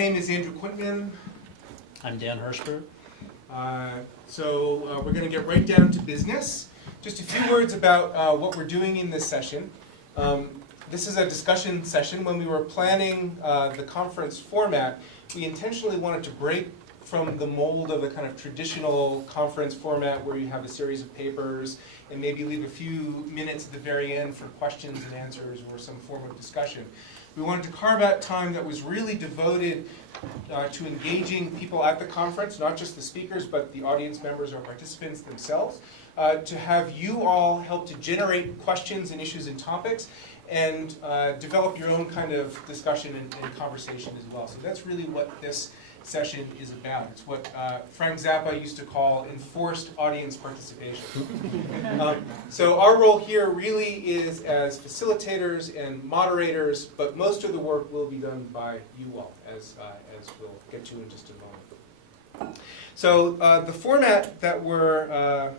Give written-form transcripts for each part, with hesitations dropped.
name is Andrew Quintmen. I'm Dan Hirshberg. So we're going to get right down to business. Just a few words about what we're doing in this session. This is a discussion session. When we were planning the conference format, we intentionally wanted to break from the mold of a kind of traditional conference format where you have a series of papers and maybe leave a few minutes at the very end for questions and answers or some form of discussion. We wanted to carve out time that was really devoted to engaging people at the conference, not just the speakers, but the audience members or participants themselves, to have you all help to generate questions and issues and topics and develop your own kind of discussion and conversation as well. So that's really what this session is about. It's what Frank Zappa used to call enforced audience participation. So our role here really is as facilitators and moderators, but most of the work will be done by you all, as we'll get to in just a moment. So the format that we're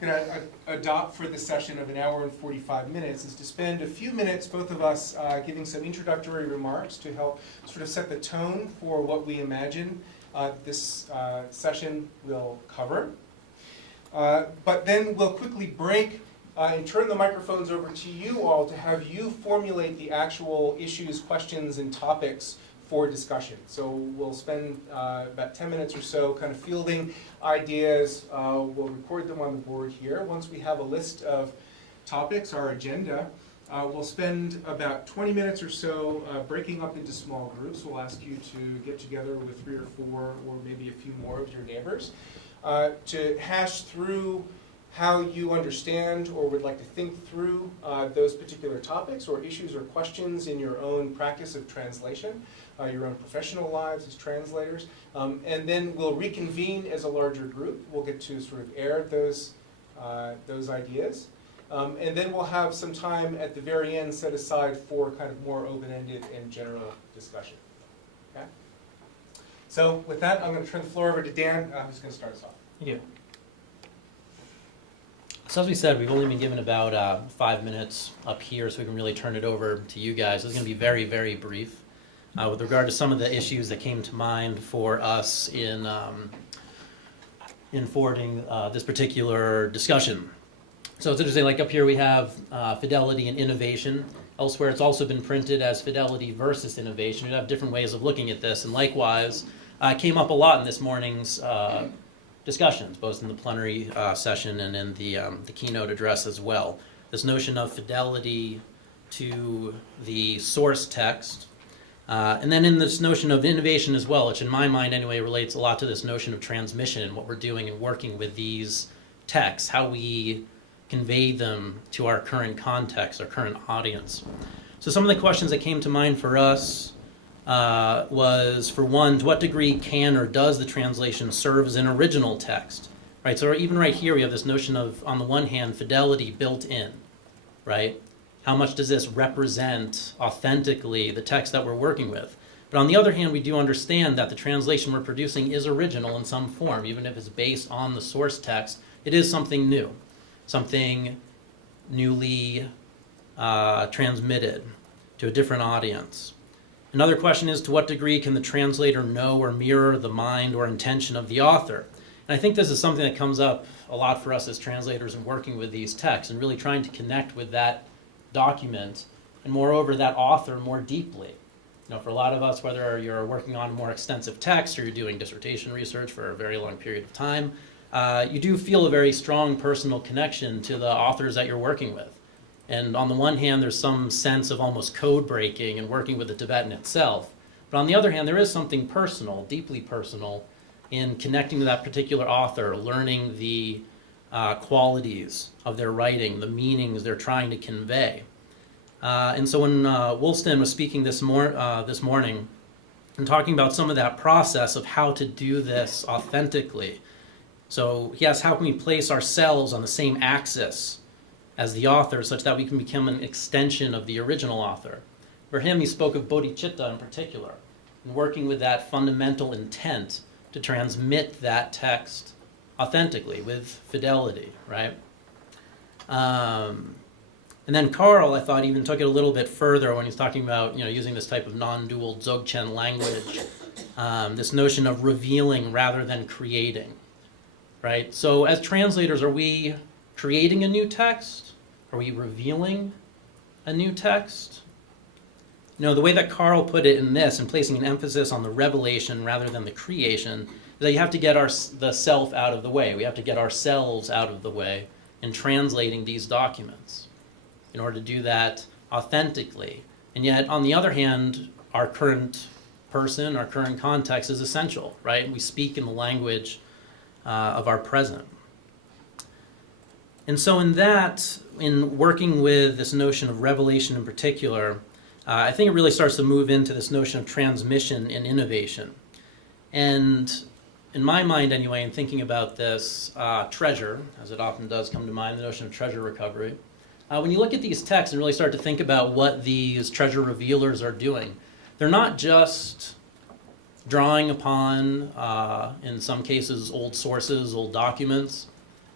going to adopt for this session of 1 hour and 45 minutes is to spend a few minutes, both of us, giving some introductory remarks to help sort of set the tone for what we imagine this session will cover. But then we'll quickly break and turn the microphones over to you all to have you formulate the actual issues, questions, and topics for discussion. So we'll spend about 10 minutes or so kind of fielding ideas. We'll record them on the board here. Once we have a list of topics, our agenda, we'll spend about 20 minutes or so breaking up into small groups. We'll ask you to get together with 3 or 4 or maybe a few more of your neighbors to hash through how you understand or would like to think through those particular topics or issues or questions in your own practice of translation, your own professional lives as translators. And then we'll reconvene as a larger group. We'll get to sort of air those ideas. And then we'll have some time at the very end set aside for kind of more open-ended and general discussion. Okay? So with that, I'm going to turn the floor over to Dan, who's going to start us off. Thank you. So as we said, we've only been given about 5 minutes up here, so we can really turn it over to you guys. It's going to be very, very brief. With regard to some of the issues that came to mind for us in forwarding this particular discussion. So it's interesting, like up here we have fidelity and innovation. Elsewhere it's also been printed as fidelity versus innovation. We have different ways of looking at this, and likewise, it came up a lot in this morning's discussions, both in the plenary session and in the keynote address as well. This notion of fidelity to the source text, and then in this notion of innovation as well, which in my mind anyway relates a lot to this notion of transmission and what we're doing and working with these texts, how we convey them to our current context, our current audience. So some of the questions that came to mind for us was, for one, to what degree can or does the translation serve as an original text? Right, so even right here we have this notion of, on the one hand, fidelity built in, right? How much does this represent authentically the text that we're working with? But on the other hand, we do understand that the translation we're producing is original in some form, even if it's based on the source text. It is something new, something newly transmitted to a different audience. Another question is, to what degree can the translator know or mirror the mind or intention of the author? And I think this is something that comes up a lot for us as translators and working with these texts and really trying to connect with that document and moreover that author more deeply. You know, for a lot of us, whether you're working on a more extensive text or you're doing dissertation research for a very long period of time, you do feel a very strong personal connection to the authors that you're working with. And on the one hand, there's some sense of almost code breaking and working with the Tibetan itself. But on the other hand, there is something personal, deeply personal, in connecting to that particular author, learning the qualities of their writing, the meanings they're trying to convey. And so when Woolston was speaking this morning and talking about some of that process of how to do this authentically, so he asked, how can we place ourselves on the same axis as the author such that we can become an extension of the original author? For him, he spoke of bodhicitta in particular, and working with that fundamental intent to transmit that text authentically with fidelity, right? And then Carl, I thought, even took it a little bit further when he's talking about, using this type of non-dual Dzogchen language this notion of revealing rather than creating, right? So as translators, are we creating a new text? Are we revealing a new text? You know, the way that Carl put it in this, and placing an emphasis on the revelation rather than the creation, is that you have to get the self out of the way. We have to get ourselves out of the way in translating these documents in order to do that authentically. And yet, on the other hand, our current person, our current context is essential, right? We speak in the language of our present. And so in working with this notion of revelation in particular, I think it really starts to move into this notion of transmission and innovation. And in my mind anyway, in thinking about this, treasure, as it often does come to mind, the notion of treasure recovery. When you look at these texts and really start to think about what these treasure revealers are doing, they're not just drawing upon, in some cases, old sources, old documents.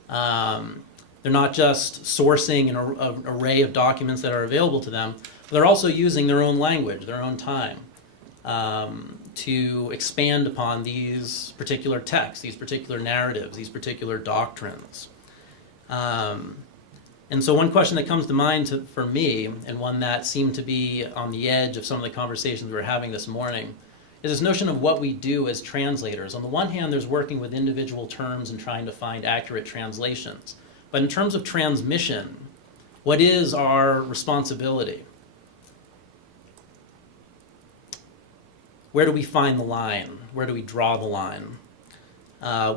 They're not just sourcing an array of documents that are available to them, but they're also using their own language, their own time, to expand upon these particular texts, these particular narratives, these particular doctrines. And so one question that comes to mind for me, and one that seemed to be on the edge of some of the conversations we were having this morning, is this notion of what we do as translators. On the one hand, there's working with individual terms and trying to find accurate translations. But in terms of transmission, what is our responsibility? Where do we find the line? Where do we draw the line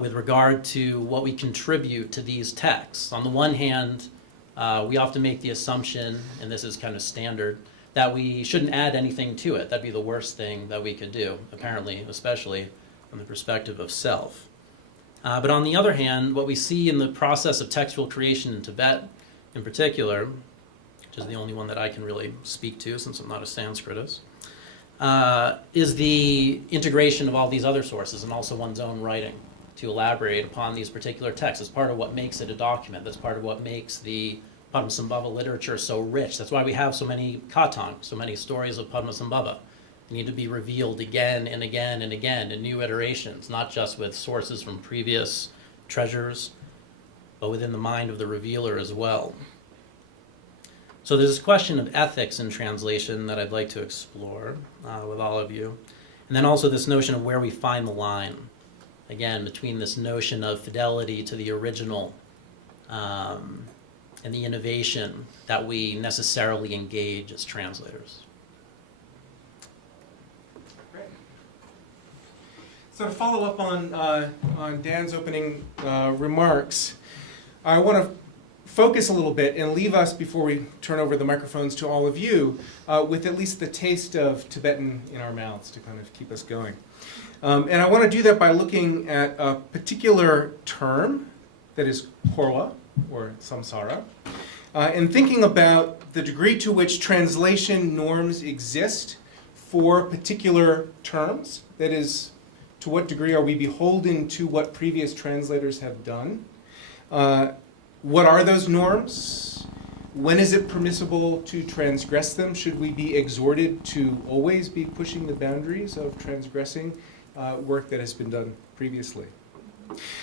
with regard to what we contribute to these texts? On the one hand, we often make the assumption, and this is kind of standard, that we shouldn't add anything to it. That'd be the worst thing that we could do, apparently, especially from the perspective of self. But on the other hand, what we see in the process of textual creation in Tibet, in particular, which is the only one that I can really speak to since I'm not a Sanskritist, is the integration of all these other sources and also one's own writing to elaborate upon these particular texts. It's part of what makes it a document. That's part of what makes the Padmasambhava literature so rich. That's why we have so many katang, so many stories of Padmasambhava. They need to be revealed again and again and again in new iterations, not just with sources from previous treasures, but within the mind of the revealer as well. So there's this question of ethics in translation that I'd like to explore with all of you. And then also this notion of where we find the line, again, between this notion of fidelity to the original and the innovation that we necessarily engage as translators. Great. So to follow up on Dan's opening remarks, I want to focus a little bit and leave us, before we turn over the microphones to all of you, with at least the taste of Tibetan in our mouths to kind of keep us going. And I want to do that by looking at a particular term that is korwa, or samsara, and thinking about the degree to which translation norms exist for particular terms. That is, to what degree are we beholden to what previous translators have done? What are those norms? When is it permissible to transgress them? Should we be exhorted to always be pushing the boundaries of transgressing work that has been done previously?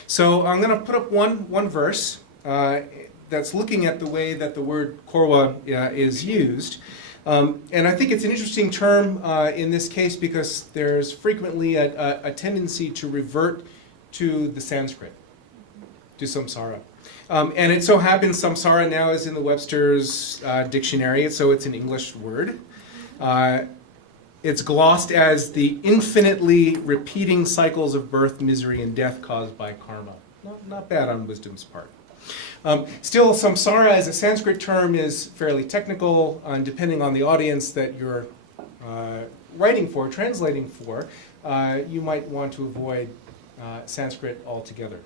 So I'm going to put up one verse that's looking at the way that the word korwa is used. And I think it's an interesting term in this case because there's frequently a tendency to revert to the Sanskrit, to samsara. And it so happens samsara now is in the Webster's dictionary, so it's an English word. It's glossed as the infinitely repeating cycles of birth, misery, and death caused by karma. Not bad on wisdom's part. Still, samsara as a Sanskrit term is fairly technical, and depending on the audience that you're writing for, translating for, you might want to avoid Sanskrit altogether.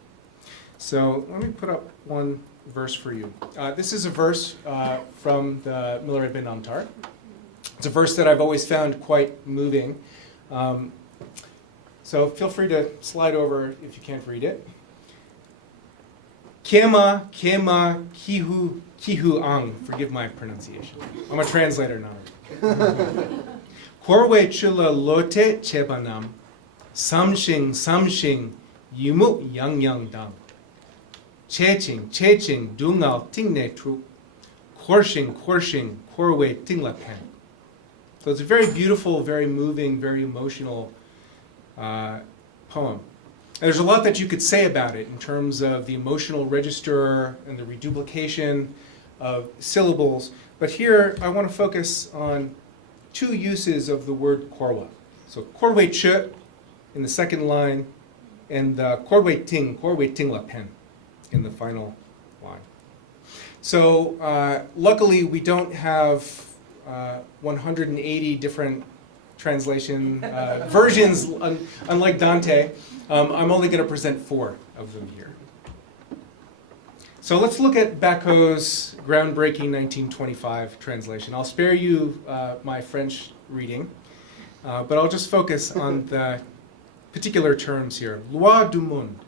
So let me put up one verse for you. This is a verse from the Miller Ibn Antar. It's a verse that I've always found quite moving. So feel free to slide over if you can't read it. Kema, kema, kihu, kihu ang. Forgive my pronunciation. I'm a translator now. Korwe chula lote chebanam. Samshing, samshing, yimu yang yang dang. Cheching, cheching, dungal tingne tru. Korshing, korshing, korwe tingla pen. So it's a very beautiful, very moving, very emotional poem. And there's a lot that you could say about it in terms of the emotional register and the reduplication of syllables. But here I want to focus on two uses of the word korwa. So korwe che in the second line, and korwe tingla pen in the final line. So luckily we don't have 180 different translation versions, unlike Dante. I'm only going to present 4 of them here. So let's look at Bacot's groundbreaking 1925 translation. I'll spare you my French reading, but I'll just focus on the particular terms here. Loi du monde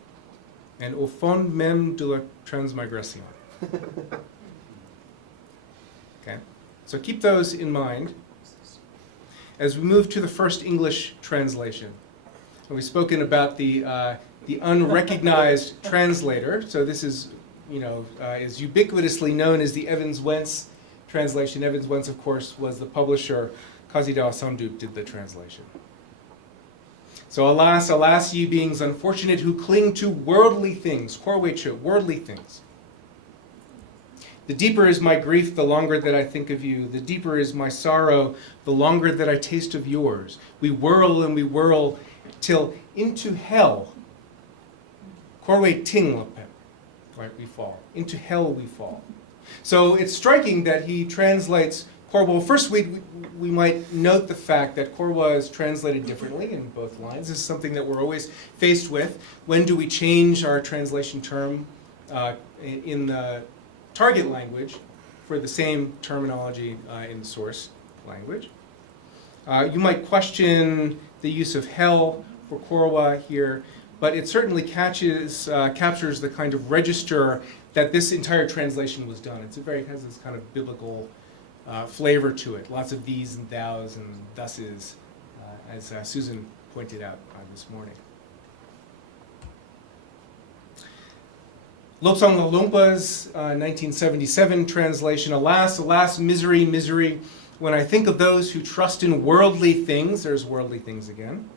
and au fond même de la transmigration. Okay, so keep those in mind as we move to the first English translation. And we've spoken about the unrecognized translator. So this is, is ubiquitously known as the Evans-Wentz translation. Evans-Wentz, of course, was the publisher. Kazidao Samdup did the translation. So alas, alas, ye beings unfortunate who cling to worldly things, korwechu, worldly things. The deeper is my grief, the longer that I think of you. The deeper is my sorrow, the longer that I taste of yours. We whirl and we whirl till into hell, korwe tinglapen, right, we fall. Into hell we fall. So it's striking that he translates korwa. First, we might note the fact that korwa is translated differently in both lines. This is something that we're always faced with. When do we change our translation term in the target language for the same terminology in the source language? You might question the use of hell for korwa here, but it certainly captures the kind of register that this entire translation was done. It has this kind of biblical flavor to it. Lots of these and thous and thuses, as Susan pointed out this morning. Lobsang Lumpa's 1977 translation, alas, alas, misery, misery, when I think of those who trust in worldly things, there's worldly things again,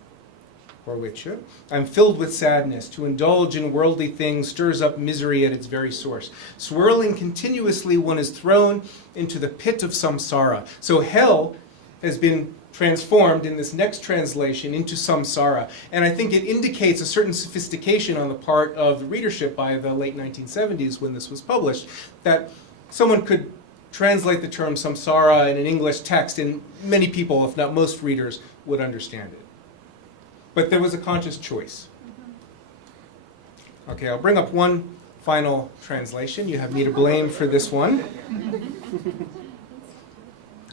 or which I'm filled with sadness. To indulge in worldly things stirs up misery at its very source. Swirling continuously, one is thrown into the pit of samsara. So hell has been transformed in this next translation into samsara. And I think it indicates a certain sophistication on the part of the readership by the late 1970s when this was published, that someone could translate the term samsara in an English text and many people, if not most readers, would understand it. But there was a conscious choice. Okay, I'll bring up one final translation. You have me to blame for this one.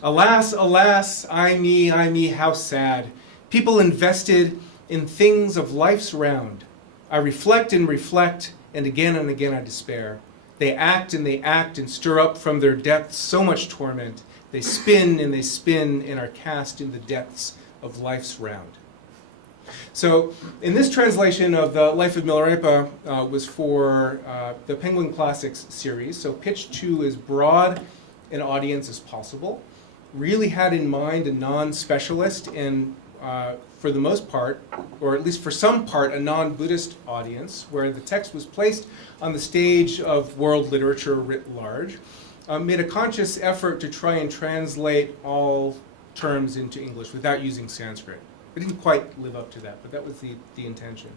Alas, alas, I me, how sad. People invested in things of life's round. I reflect, and again I despair. They act and stir up from their depths so much torment. They spin and are cast in the depths of life's round. So in this translation of the Life of Milarepa was for the Penguin Classics series, so pitched to as broad an audience as possible. Really had in mind a non-specialist and for the most part, or at least for some part, a non-Buddhist audience, where the text was placed on the stage of world literature writ large. Made a conscious effort to try and translate all terms into English without using Sanskrit. We didn't quite live up to that, but that was the intention.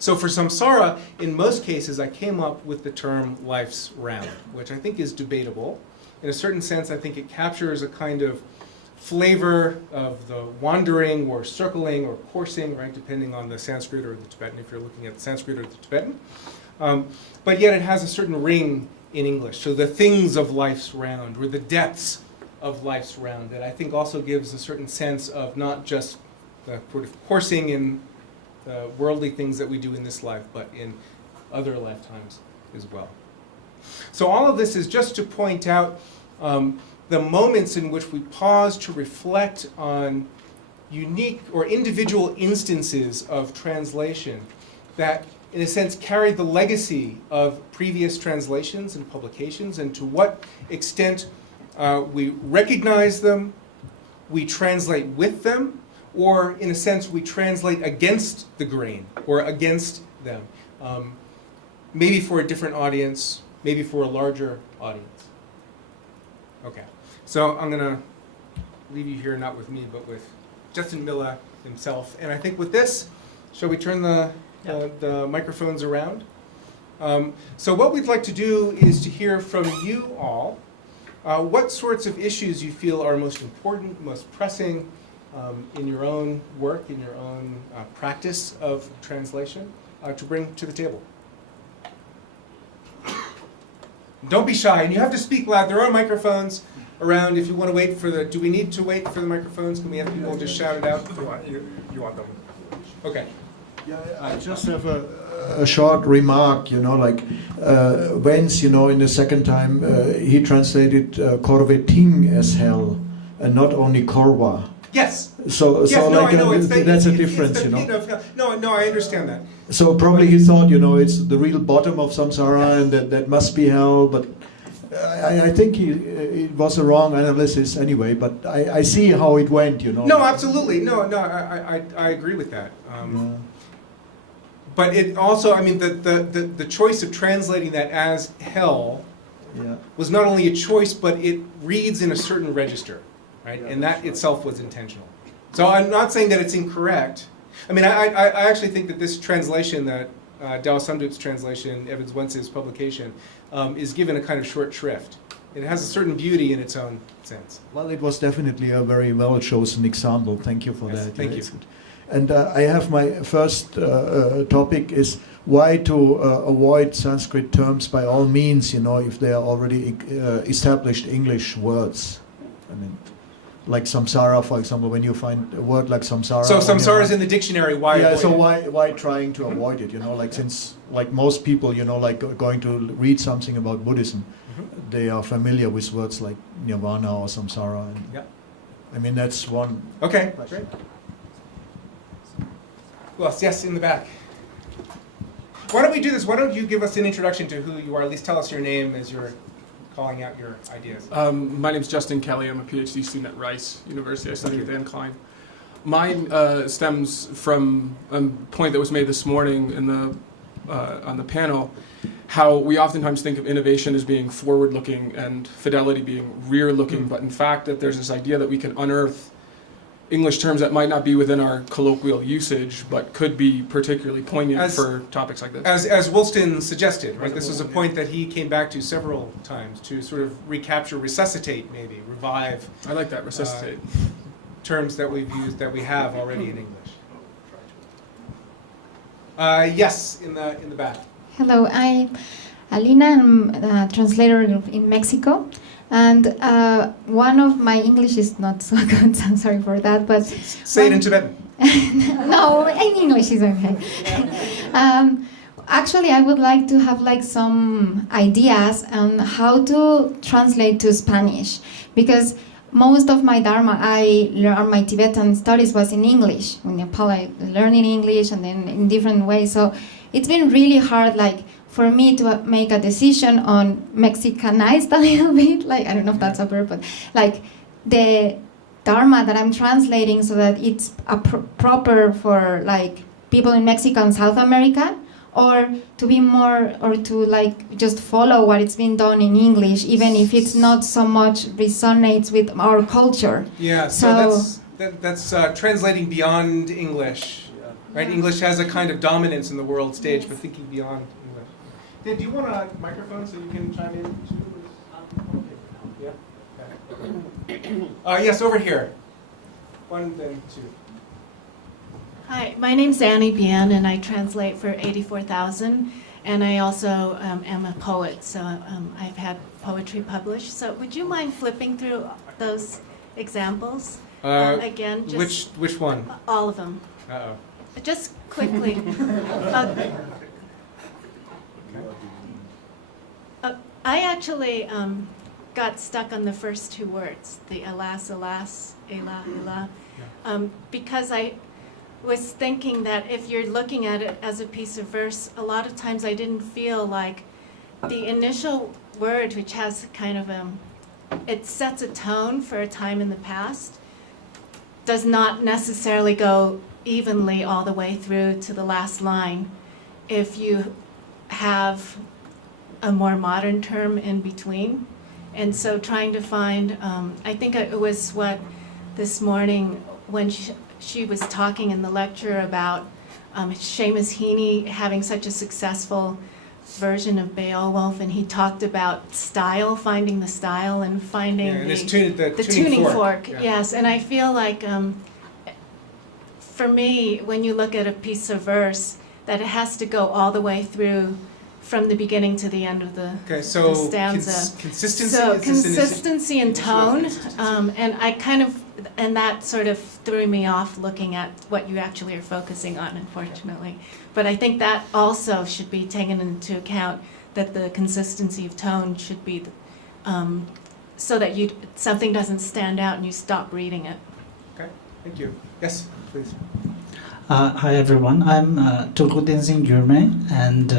So for samsara, in most cases, I came up with the term life's round, which I think is debatable. In a certain sense, I think it captures a kind of flavor of the wandering or circling or coursing, right, depending on the Sanskrit or the Tibetan, if you're looking at the Sanskrit or the Tibetan. But yet it has a certain ring in English. So the things of life's round, or the depths of life's round, that I think also gives a certain sense of not just the sort of coursing in the worldly things that we do in this life, but in other lifetimes as well. So all of this is just to point out the moments in which we pause to reflect on unique or individual instances of translation that, in a sense, carry the legacy of previous translations and publications, and to what extent we recognize them, we translate with them, or, in a sense, we translate against the grain or against them. Maybe for a different audience, maybe for a larger audience. Okay, so I'm going to leave you here, not with me, but with Justin Miller himself. And I think with this, shall we turn the microphones around? So what we'd like to do is to hear from you all what sorts of issues you feel are most important, most pressing in your own work, in your own practice of translation, to bring to the table. Don't be shy, and you have to speak loud. There are microphones around if you want to wait for the... Do we need to wait for the microphones? Can we have people just shout it out? You want them? Okay. Yeah, I just have a short remark, like Vance, in the second time, he translated Corveting as hell, and not only Corva. Yes. So yes, no, like I know. that's a difference, No, I understand that. So probably he thought, it's the real bottom of samsara, and that must be hell, but I think it was a wrong analysis anyway, but I see how it went, No, absolutely. No, I agree with that. But it also, the choice of translating that as hell was not only a choice, but it reads in a certain register, right? And that itself was intentional. So I'm not saying that it's incorrect. I actually think that this translation, that Dao Samdup's translation, Evans Wentz's publication, is given a kind of short shrift. It has a certain beauty in its own sense. Well, it was definitely a very well-chosen example. Thank you for that. Thank you. And I have my first topic is why to avoid Sanskrit terms by all means, if they are already established English words. Like samsara, for example, when you find a word like samsara. So samsara is in the dictionary. Why? Yeah. So why trying to avoid it? Since most people, going to read something about Buddhism, they are familiar with words like nirvana or samsara. And that's one. Okay. Great. Who else? Yes, in the back. Why don't we do this? Why don't you give us an introduction to who you are? At least tell us your name as you're calling out your ideas. My name's Justin Kelly. I'm a PhD student at Rice University. I study with Dan Klein. Mine stems from a point that was made this morning in on the panel, how we oftentimes think of innovation as being forward-looking and fidelity being rear-looking, but in fact that there's this idea that we can unearth English terms that might not be within our colloquial usage, but could be particularly poignant for topics like this. As Woolston suggested, right? This was a point that he came back to several times to sort of recapture, resuscitate, maybe revive. I like that, resuscitate. Terms that we've used that we have already in English. Yes, in the back. Hello, I'm Alena. I'm a translator in Mexico. And one of my English is not so good, so I'm sorry for that. But say it in Tibetan. No, in English is okay. Actually, I would like to have some ideas on how to translate to Spanish, because most of my Dharma, I learned my Tibetan studies was in English. In Nepal, I learned in English and then in different ways. So it's been really hard, for me to make a decision on Mexicanized a little bit, I don't know if that's a verb, but the Dharma that I'm translating so that it's proper for people in Mexico and South America, or to be more, or to just follow what it's been done in English, even if it's not so much resonates with our culture. Yeah, so that's translating beyond English, right? English has a kind of dominance in the world stage, but thinking beyond English. Dan, do you want a microphone so you can chime in too? Yeah. Yes, over here. One, then two. Hi, my name's Annie Bien, and I translate for 84,000, and I also am a poet, so I've had poetry published. So would you mind flipping through those examples again? Just which one? All of them. Uh-oh. Just quickly. I actually got stuck on the first two words, the alas, alas, elah, elah. Because I was thinking that if you're looking at it as a piece of verse, a lot of times I didn't feel like the initial word, which has kind of it sets a tone for a time in the past, does not necessarily go evenly all the way through to the last line if you have a more modern term in between. And so trying to find, I think it was what this morning when she was talking in the lecture about Seamus Heaney having such a successful version of Beowulf, and he talked about style, finding the style and finding Yeah, and the it's tuning fork. Yeah. Yes, and I feel like for me, when you look at a piece of verse, that it has to go all the way through from the beginning to the end of the Okay, so stanza. consistency. So is this consistency and initial tone, consistency. and I kind of, and that sort of threw me off looking at what you actually are focusing on, unfortunately. But I think that also should be taken into account, that the consistency of tone should be, so that something doesn't stand out and you stop reading it. Okay, thank you. Yes, please. Hi everyone, I'm Tulku Tenzing Gyurme, and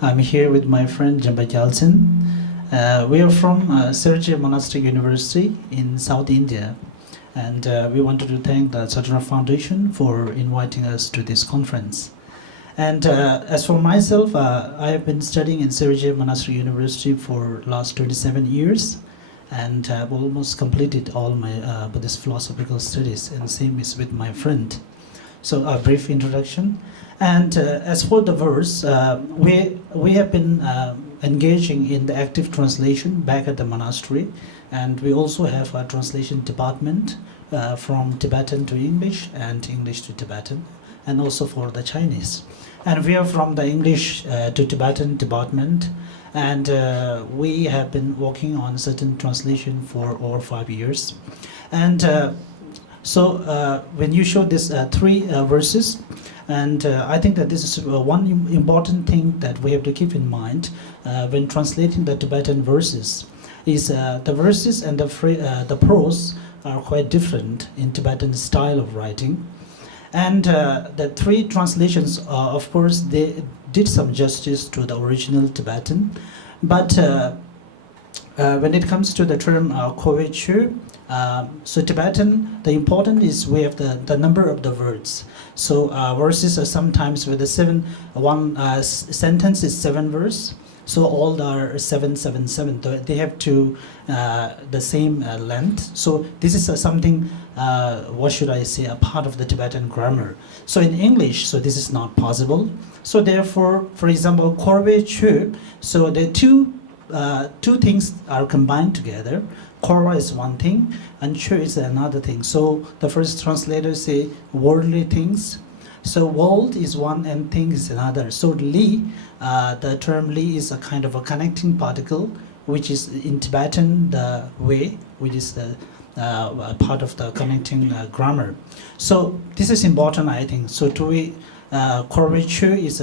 I'm here with my friend Jabba. We are from Sergei Monastic University in South India, and we wanted to thank the Tsadra Foundation for inviting us to this conference. And as for myself, I have been studying in Sergei Monastic University for last 27 years, and I've almost completed all my Buddhist philosophical studies, and same is with my friend. So a brief introduction. And as for the verse, we have been engaging in the active translation back at the monastery, and we also have a translation department from Tibetan to English and English to Tibetan, and also for the Chinese. And we are from the English to Tibetan department, and we have been working on certain translation for over 5 years. And so when you show this three verses, and I think that this is one important thing that we have to keep in mind when translating the Tibetan verses, is the verses and the prose are quite different in Tibetan style of writing. And the three translations, of course, they did some justice to the original Tibetan, but when it comes to the term kowechu, so Tibetan, the important is we have the number of the words. So verses are sometimes with the one sentence is 7 verse. So all are 7, 7, 7. They have the same length. So this is something, what should I say, a part of the Tibetan grammar. So in English, so this is not possible. So therefore, for example, korwe chu, so the two things are combined together. Korwa is one thing, and chu is another thing. So the first translators say worldly things. So world is one and thing is another. So li, the term li is a kind of a connecting particle, which is in Tibetan the way, which is the part of the connecting grammar. So this is important, I think. So korwe chu is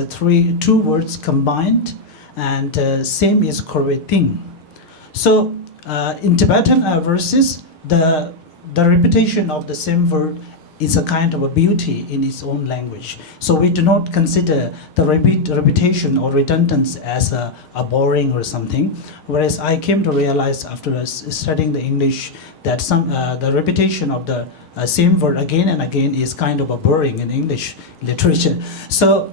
two words combined, and same is korwe thing. So in Tibetan verses, the repetition of the same word is a kind of a beauty in its own language. So we do not consider the repetition or redundance as a boring or something. Whereas I came to realize after studying the English that the repetition of the same word again and again is kind of a boring in English literature. So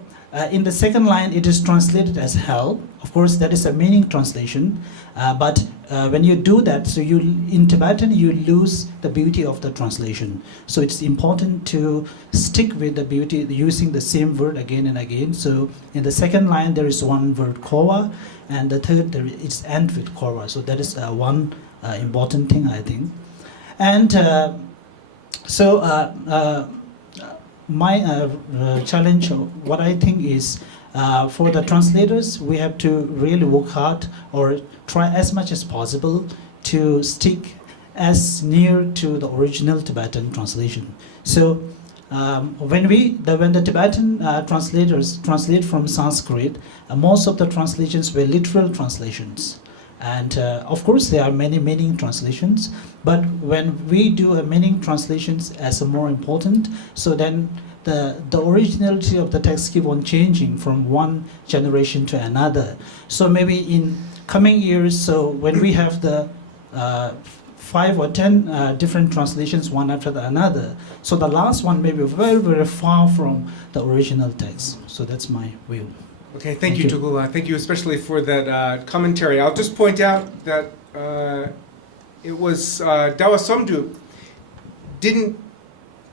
in the second line, it is translated as hell. Of course, that is a meaning translation. But when you do that, so in Tibetan, you lose the beauty of the translation. So it's important to stick with the beauty, using the same word again and again. So in the second line, there is one word kowa, and the third, it's end with korwa. So that is one important thing, I think. And my challenge, what I think is, for the translators, we have to really work hard or try as much as possible to stick as near to the original Tibetan translation. So when the Tibetan translators translate from Sanskrit, most of the translations were literal translations. And of course, there are many meaning translations, but when we do a meaning translations as a more important, so then the originality of the text keep on changing from one generation to another. So maybe in coming years, so when we have the 5 or 10 different translations one after the another, so the last one may be very, very far from the original text. So that's my view. Okay, thank you, Thank you. Tukula. Thank you especially for that commentary. I'll just point out that it was Dawa Somdup didn't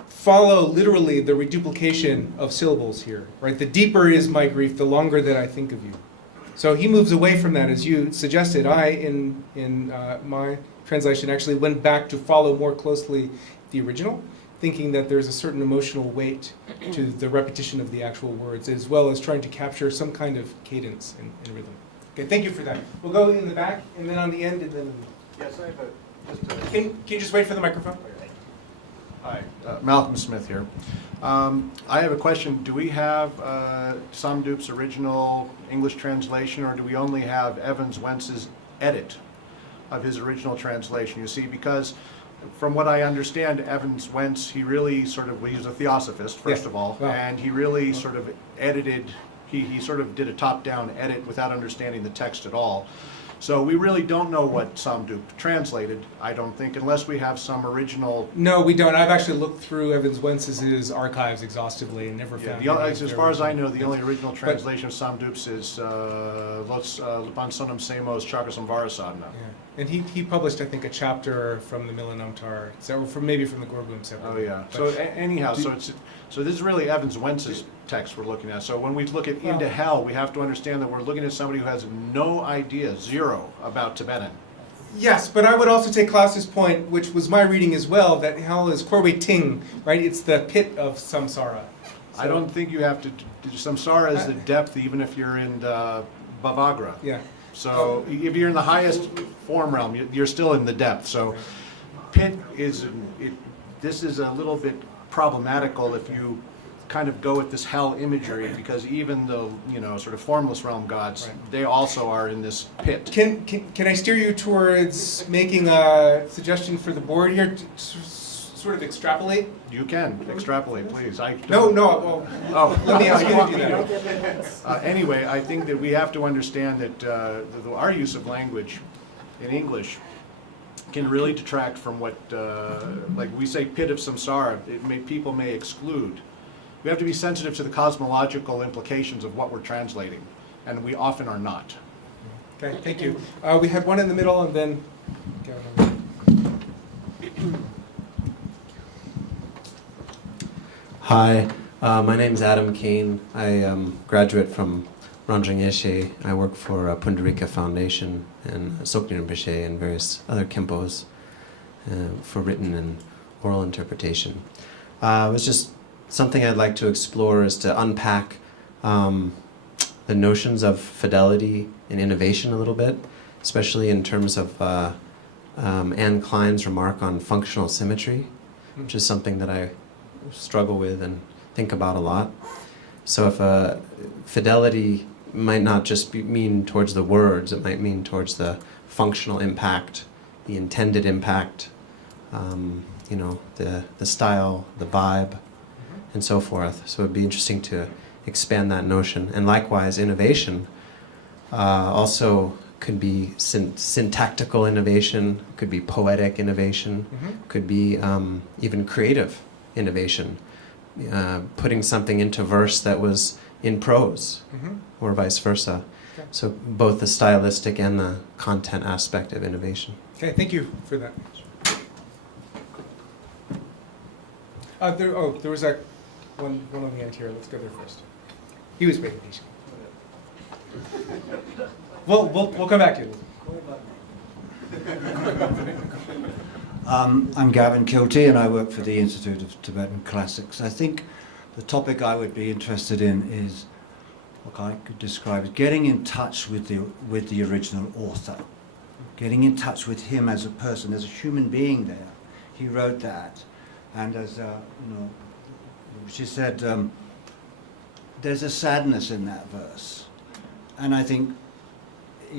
follow literally the reduplication of syllables here, right? The deeper is my grief, the longer that I think of you. So he moves away from that, as you suggested. I, in my translation, actually went back to follow more closely the original, thinking that there's a certain emotional weight to the repetition of the actual words, as well as trying to capture some kind of cadence and rhythm. Okay, thank you for that. We'll go in the back, and then on the end, and then... Yes, I have Can you just wait for the microphone? Hi, Malcolm Smith here. I have a question. Do we have Somdup's original English translation, or do we only have Evans Wentz's edit of his original translation? You see, because from what I understand, Evans Wentz, he really sort of, well, he's a theosophist, first of all, Wow. and he really sort of edited, he sort of did a top-down edit without understanding the text at all. So we really don't know what Somdup translated, I don't think, unless we have some original. No, we don't. I've actually looked through Evans Wentz's archives exhaustively and never found any As far as I know, the only original translation of Somdup's is Los Lupansunam Semos Chakasamvarasadna. Yeah. And he published, I think, a chapter from the Milanamtar, so from maybe from the Gorbum separately. Oh yeah. But So anyhow, so this is really Evans Wentz's text we're looking at. So when we look at Into Hell, we have to understand that we're looking at somebody who has no idea, zero, about Tibetan. Yes, but I would also take Klaus's point, which was my reading as well, that hell is Korwe Ting, right? It's the pit of samsara. I don't think you have to. Samsara is the depth, even if you're in the Bhavagra. Yeah. So if you're in the highest form realm, you're still in the depth. So pit is, this is a little bit problematical if you kind of go with this hell imagery, because even the sort of formless realm gods, Right. they also are in this pit. Can I steer you towards making a suggestion for the board here to sort of extrapolate? You can extrapolate, please. No. Well, Oh, let me ask you you to do that. Anyway, I think that we have to understand that our use of language in English can really detract from what, like we say, pit of samsara. People may exclude. We have to be sensitive to the cosmological implications of what we're translating, and we often are not. Okay, thank you. We had one in the middle, and then Gavin. Hi, my name is Adam Cain. I am graduate from Ranjang Yeshe. I work for Pundarika Foundation and Sokni Rinpoche and various other Kempos for written and oral interpretation. It was just something I'd like to explore is to unpack the notions of fidelity and innovation a little bit, especially in terms of Anne Klein's remark on functional symmetry, which is something that I struggle with and think about a lot. So if fidelity might not just mean towards the words, it might mean towards the functional impact, the intended impact, the style, the vibe, and so forth. So it'd be interesting to expand that notion. And likewise, innovation also could be syntactical innovation, could be poetic innovation, could be even creative innovation, putting something into verse that was in prose, or vice versa. Okay. So both the stylistic and the content aspect of innovation. Okay, thank you for that. There was one on the end here. Let's go there first. He was waiting patiently. We'll come back to you. I'm Gavin Quixote, and I work for the Institute of Tibetan Classics. I think the topic I would be interested in is what I could describe as getting in touch with the original author, getting in touch with him as a person, there's a human being there. He wrote that, and as she said, there's a sadness in that verse, and I think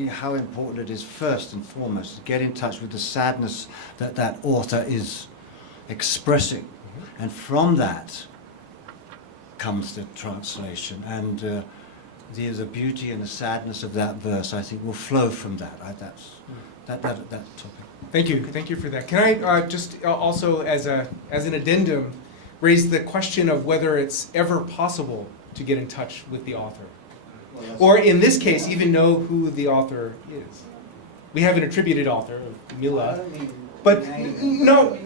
how important it is first and foremost to get in touch with the sadness that that author is expressing, and from that comes the translation, and the beauty and the sadness of that verse, I think, will flow from that. That topic. Thank you for that. Can I just also, as an addendum, raise the question of whether it's ever possible to get in touch with the author, or in this case, even know who the author is? We have an attributed author, Mila, but no,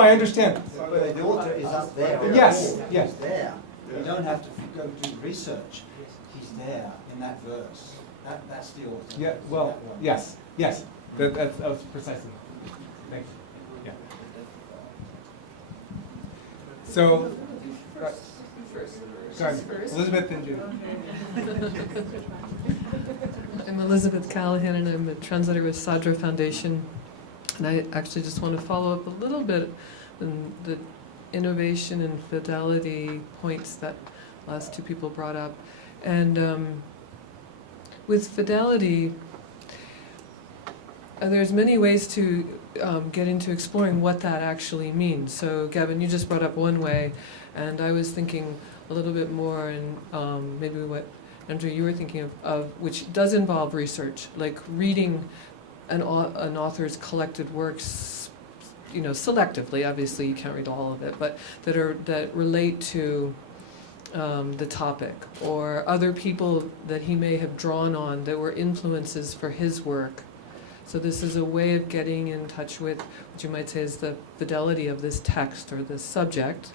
I understand. The author is up there. Yes. He's there. You don't have to go do research. He's there in that verse. That's the author. Yeah. Well, yes. That was precisely. Thank you. Yeah. So, go ahead. Elizabeth and Judith. I'm Elizabeth Callahan, and I'm a translator with Tsadra Foundation. And I actually just want to follow up a little bit on the innovation and fidelity points that last two people brought up. And with fidelity, there's many ways to get into exploring what that actually means. So Gavin, you just brought up one way, and I was thinking a little bit more, and maybe what Andrew you were thinking of, which does involve research, like reading an author's collected works, selectively. Obviously, you can't read all of it, but that relate to the topic, or other people that he may have drawn on that were influences for his work. So this is a way of getting in touch with what you might say is the fidelity of this text or this subject.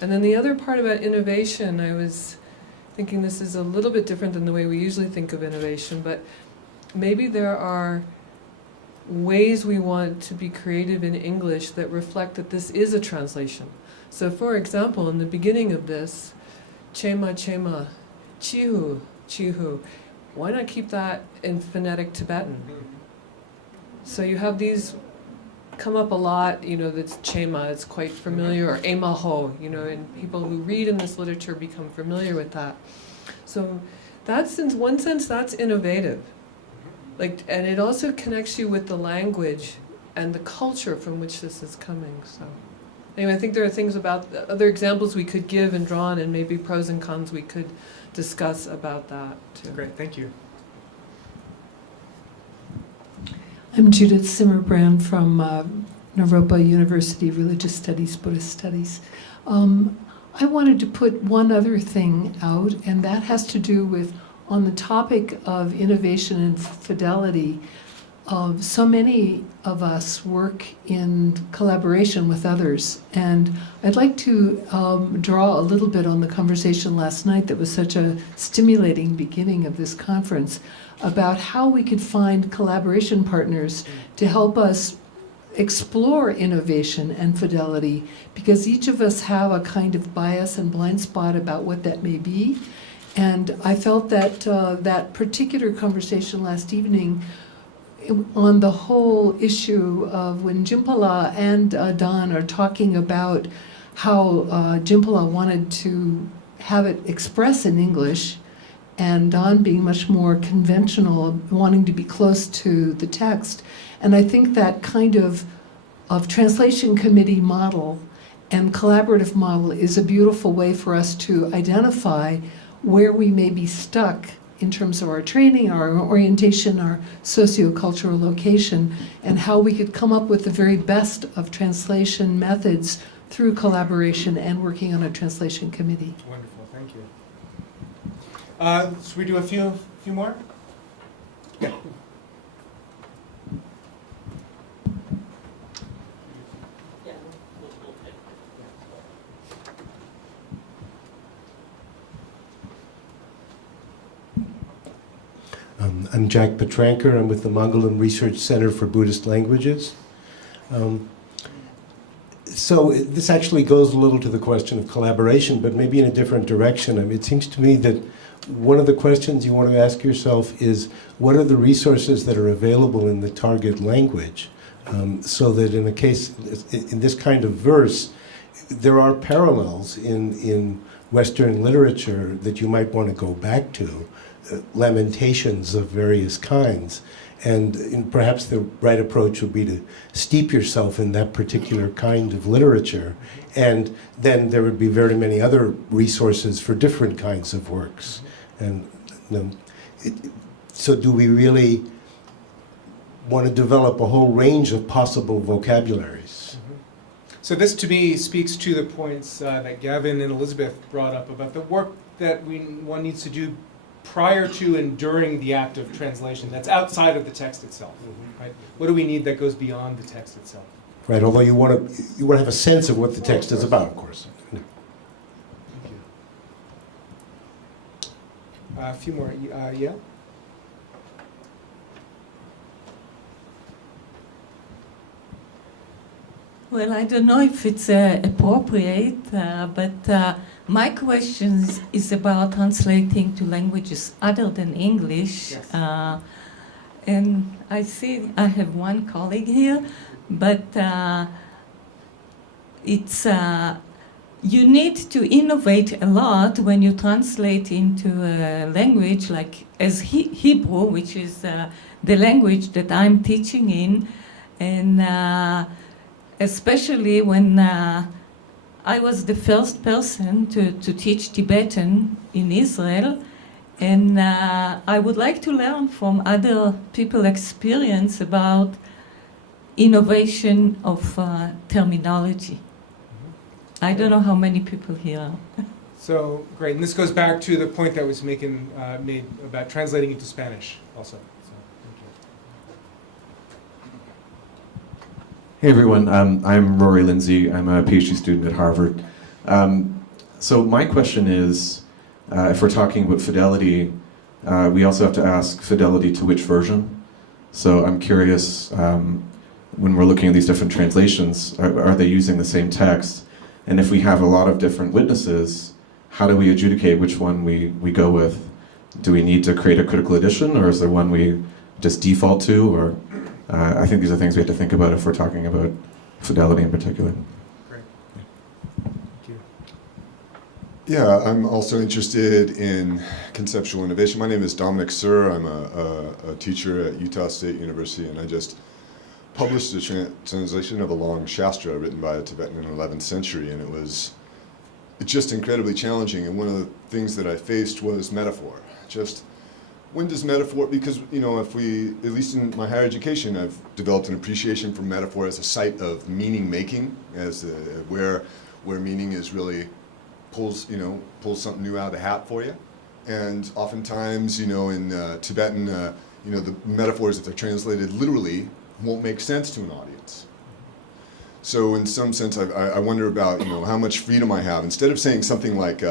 And then the other part about innovation, I was thinking this is a little bit different than the way we usually think of innovation, but maybe there are ways we want to be creative in English that reflect that this is a translation. So for example, in the beginning of this, chema, chema, chihu, chihu, why not keep that in phonetic Tibetan? So you have these come up a lot, that's chema, it's quite familiar, or emaho, and people who read in this literature become familiar with that. So that's, in one sense, that's innovative. And it also connects you with the language and the culture from which this is coming. So anyway, I think there are things about other examples we could give and draw on, and maybe pros and cons we could discuss about that too. Great, thank you. I'm Judith Zimmerbrand from Naropa University Religious Studies, Buddhist Studies. I wanted to put one other thing out, and that has to do with, on the topic of innovation and fidelity, so many of us work in collaboration with others, and I'd like to draw a little bit on the conversation last night that was such a stimulating beginning of this conference about how we could find collaboration partners to help us explore innovation and fidelity, because each of us have a kind of bias and blind spot about what that may be. And I felt that that particular conversation last evening on the whole issue of when Jimpala and Don are talking about how Jimpala wanted to have it express in English, and Don being much more conventional, wanting to be close to the text. And I think that kind of translation committee model and collaborative model is a beautiful way for us to identify where we may be stuck in terms of our training, our orientation, our sociocultural location, and how we could come up with the very best of translation methods through collaboration and working on a translation committee. Wonderful, thank you. Should we do a few more? Yeah. I'm Jackpot Rancor. I'm with the Mangalam Research Center for Buddhist Languages. So this actually goes a little to the question of collaboration, but maybe in a different direction. I mean, it seems to me that one of the questions you want to ask yourself is, what are the resources that are available in the target language? So that in a case, in this kind of verse, there are parallels in Western literature that you might want to go back to lamentations of various kinds. And perhaps the right approach would be to steep yourself in that particular kind of literature, and then there would be very many other resources for different kinds of works. And so do we really want to develop a whole range of possible vocabularies? So this, to me, speaks to the points that Gavin and Elizabeth brought up about the work that one needs to do prior to and during the act of translation that's outside of the text itself. Right? What do we need that goes beyond the text itself? Right, although you want to have a sense of what the text is about, of course. Thank you. A few more. Yeah? Well, I don't know if it's appropriate, but my question is about translating to languages other than English. Yes. And I see I have one colleague here, but it's you need to innovate a lot when you translate into a language like as Hebrew, which is the language that I'm teaching in, and especially when I was the first person to teach Tibetan in Israel, and I would like to learn from other people's experience about innovation of terminology. I don't know how many people here. So, great. And this goes back to the point that was made about translating into Spanish also. So, thank you. Hey everyone, I'm Rory Lindsey. I'm a PhD student at Harvard. So my question is, if we're talking about fidelity, we also have to ask fidelity to which version. So I'm curious, when we're looking at these different translations, are they using the same text? And if we have a lot of different witnesses, how do we adjudicate which one we go with? Do we need to create a critical edition, or is there one we just default to? Or I think these are things we have to think about if we're talking about fidelity in particular. Great. Thank you. Yeah, I'm also interested in conceptual innovation. My name is Dominic Smith. I'm a teacher at Utah State University, and I just published a translation of a long Shastra written by a Tibetan in the 11th century, and it's just incredibly challenging. And one of the things that I faced was metaphor. Just when does metaphor, because, if we, at least in my higher education, I've developed an appreciation for metaphor as a site of meaning making, as where meaning is really pulls something new out of the hat for you. And oftentimes, in Tibetan, the metaphors, if they're translated literally, won't make sense to an audience. So in some sense, I wonder about how much freedom I have. Instead of saying something like,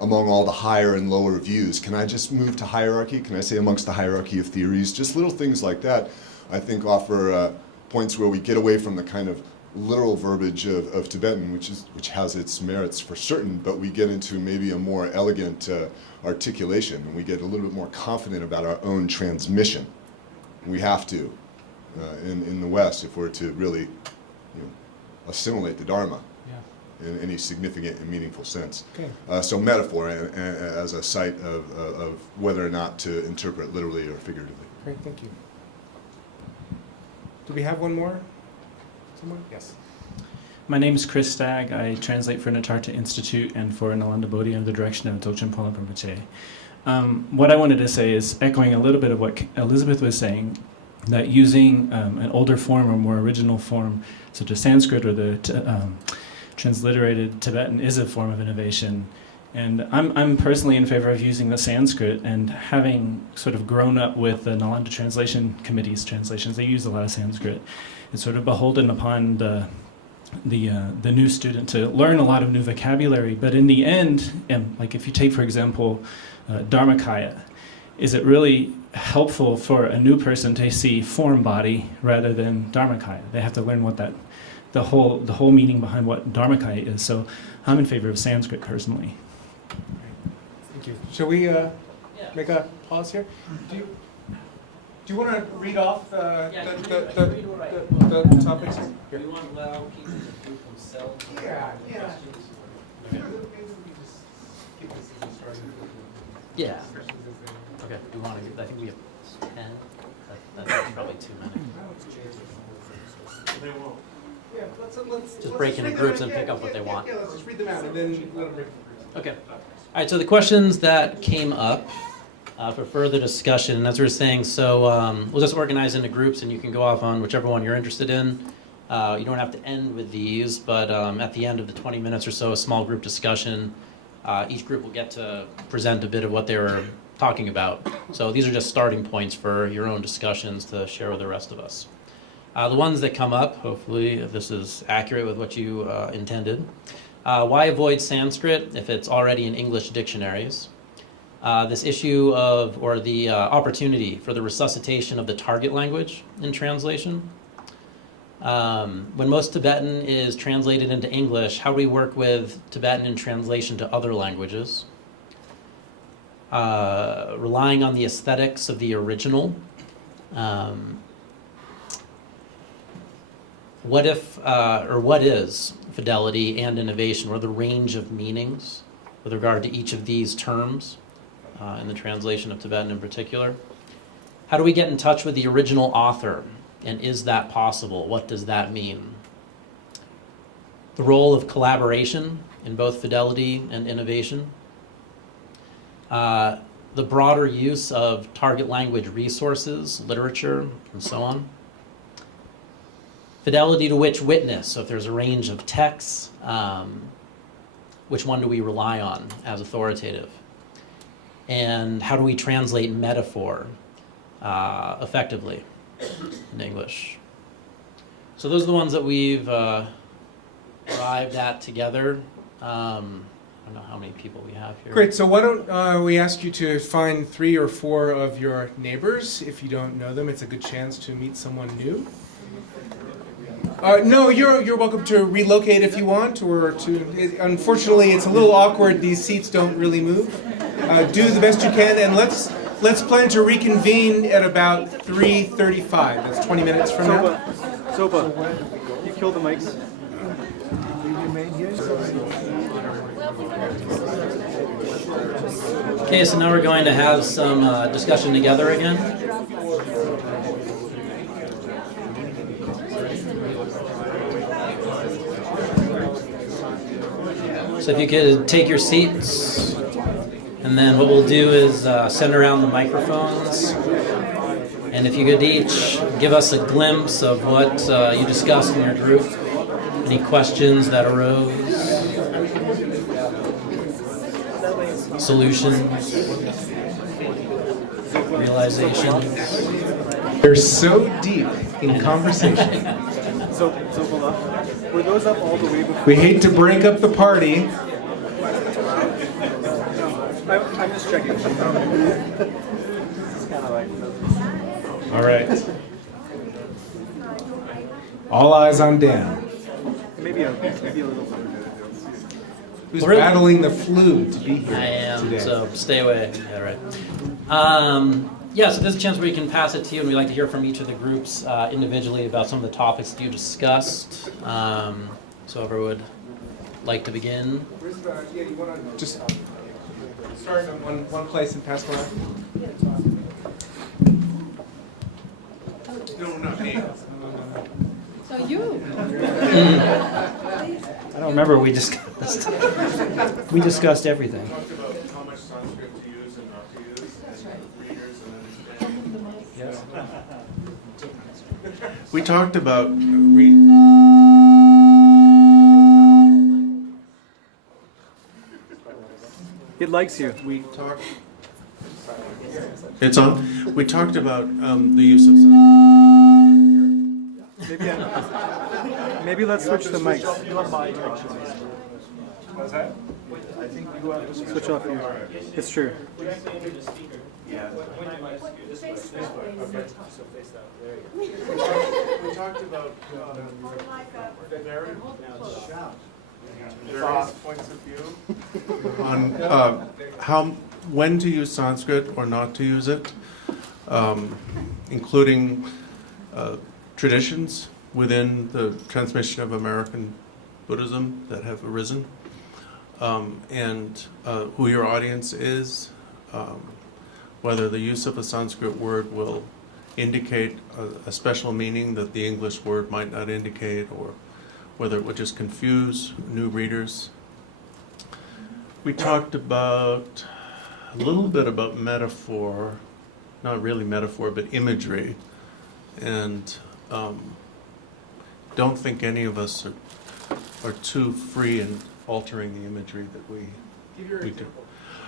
among all the higher and lower views, can I just move to hierarchy? Can I say amongst the hierarchy of theories? Just little things like that, I think, offer points where we get away from the kind of literal verbiage of Tibetan, which has its merits for certain, but we get into maybe a more elegant articulation, and we get a little bit more confident about our own transmission. We have to, in the West, if we're to really assimilate the Dharma in any significant and meaningful sense. Okay. So metaphor as a site of whether or not to interpret literally or figuratively. Great, thank you. Do we have one more? Someone? Yes. My name is Chris Stagg. I translate for Natarta Institute and for Nalanda Bodhi under the direction of Dzogchen Pola Rinpoche. What I wanted to say is echoing a little bit of what Elizabeth was saying, that using an older form or more original form, such as Sanskrit or the transliterated Tibetan, is a form of innovation. And I'm personally in favor of using the Sanskrit, and having sort of grown up with the Nalanda Translation Committee's translations, they use a lot of Sanskrit. It's sort of beholden upon the new student to learn a lot of new vocabulary. But in the end, like if you take, for example, Dharmakaya, is it really helpful for a new person to see form body rather than Dharmakaya? They have to learn what the whole meaning behind what Dharmakaya is. So I'm in favor of Sanskrit personally. Thank you. Shall we make a pause here? Do you want to read off the topics? Do you want to allow people to group themselves? Yeah. Okay, we want to, I think we have 10. That's probably too many. They won't. Yeah, let's Just break into groups and pick up what they want. Yeah, let's just read them out and then let them break. Okay. All right, so the questions that came up for further discussion, and as we were saying, so we'll just organize into groups and you can go off on whichever one you're interested in. You don't have to end with these, but at the end of the 20 minutes or so, a small group discussion, each group will get to present a bit of what they were talking about. So these are just starting points for your own discussions to share with the rest of us. The ones that come up, hopefully this is accurate with what you intended. Why avoid Sanskrit if it's already in English dictionaries? This issue of, or the opportunity for the resuscitation of the target language in translation. When most Tibetan is translated into English, how do we work with Tibetan in translation to other languages? Relying on the aesthetics of the original. What if, or what is fidelity and innovation, or the range of meanings with regard to each of these terms in the translation of Tibetan in particular? How do we get in touch with the original author, and is that possible? What does that mean? The role of collaboration in both fidelity and innovation. The broader use of target language resources, literature, and so on. Fidelity to which witness? So if there's a range of texts, which one do we rely on as authoritative? And how do we translate metaphor effectively in English? So those are the ones that we've arrived at together. I don't know how many people we have here. Great, so why don't we ask you to find 3 or 4 of your neighbors. If you don't know them, it's a good chance to meet someone new. No, you're welcome to relocate if you want, or to. Unfortunately, it's a little awkward. These seats don't really move. Do the best you can, and let's plan to reconvene at about 3:35. That's 20 minutes from now. Soba, you killed the mics. Okay, so now we're going to have some discussion together again. So if you could take your seats, and then what we'll do is send around the microphones, and if you could each give us a glimpse of what you discussed in your group, any questions that arose, solutions, realizations. They're so deep in conversation. So hold on. Were those up all the way before? We hate to break up the party. I'm just checking. It's kind of like. All right. All eyes on Dan. Maybe a little. Who's battling the flu to be here I am, today? so stay away. Yeah, right. Yeah, so there's a chance where we can pass it to you, and we'd like to hear from each of the groups individually about some of the topics that you discussed. So whoever would like to begin. Yeah, you want to just start in one place and pass around? No, not me. So you. I don't remember what we discussed. We discussed everything. Talked about how much Sanskrit to use and not to use, and readers and understanding. Yes. We talked about It likes you. We talked. It's on. We talked about the use of. Maybe let's switch the mics. What's that? Switch off here. It's true. We talked about various points of view on when to use Sanskrit or not to use it, including traditions within the transmission of American Buddhism that have arisen, and who your audience is, whether the use of a Sanskrit word will indicate a special meaning that the English word might not indicate, or whether it would just confuse new readers. We talked about a little bit about metaphor, not really metaphor, but imagery, and don't think any of us are too free in altering the imagery that we do.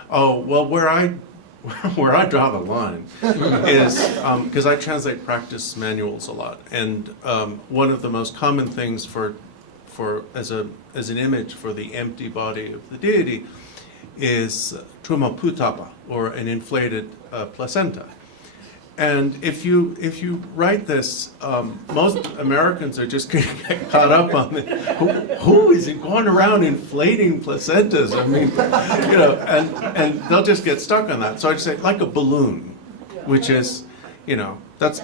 Oh, well, where I draw the line is, because I translate practice manuals a lot, and one of the most common things as an image for the empty body of the deity is trumaputapa, or an inflated placenta. And if you write this, most Americans are just going to get caught up on it. Who is going around inflating placentas? I mean, you know, and they'll just get stuck on that. So I'd say like a balloon, which is, you know, that's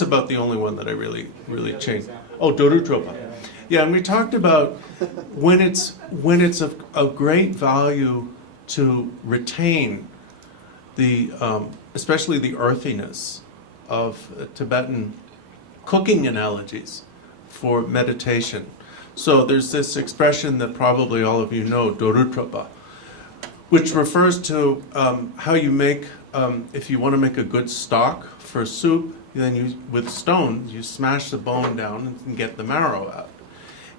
about the only one that I really changed. Oh, dorutropa. Yeah, and we talked about when it's of great value to retain the especially the earthiness of Tibetan cooking analogies for meditation. So there's this expression that probably all of you know, dorutropa, which refers to how you make, if you want to make a good stock for soup, then with stones, you smash the bone down and get the marrow out.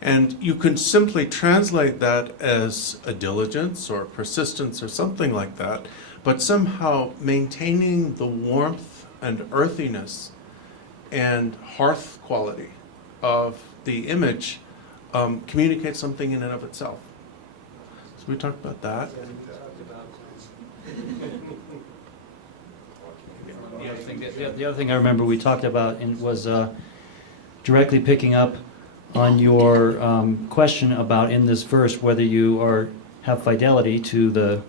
And you can simply translate that as a diligence or persistence or something like that, but somehow maintaining the warmth and earthiness and hearth quality of the image communicates something in and of itself. So we talked about that. The other thing I remember we talked about was directly picking up on your question about in this verse whether you have fidelity to the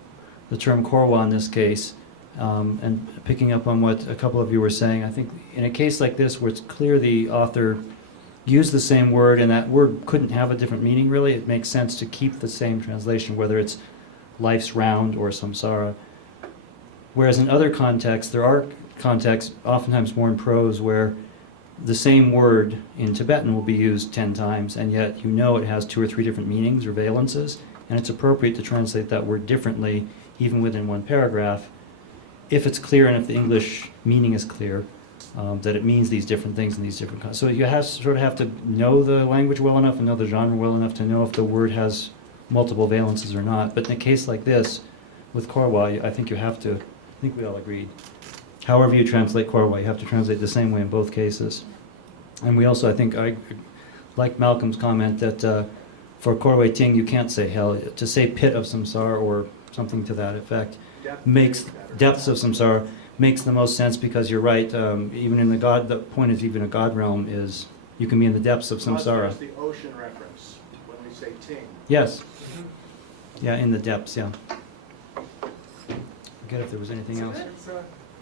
term korwa in this case, and picking up on what a couple of you were saying. I think in a case like this where it's clear the author used the same word and that word couldn't have a different meaning really, it makes sense to keep the same translation, whether it's life's round or samsara. Whereas in other contexts, there are contexts, oftentimes more in prose, where the same word in Tibetan will be used 10 times, and yet you know it has 2 or 3 different meanings or valences, and it's appropriate to translate that word differently, even within one paragraph, if it's clear and if the English meaning is clear, that it means these different things in these different contexts. So you have to know the language well enough and know the genre well enough to know if the word has multiple valences or not. But in a case like this, with korwa, I think we all agreed. However you translate korwa, you have to translate the same way in both cases. And we also, I like Malcolm's comment that for korwa ting, you can't say hell. To say pit of samsara or something to that effect makes depths of samsara makes the most sense, because you're right. Even in the point is even a God realm is you can be in the depths of samsara. That's the ocean reference when we say ting. Yes. Yeah, in the depths. Yeah. Forget if there was anything else.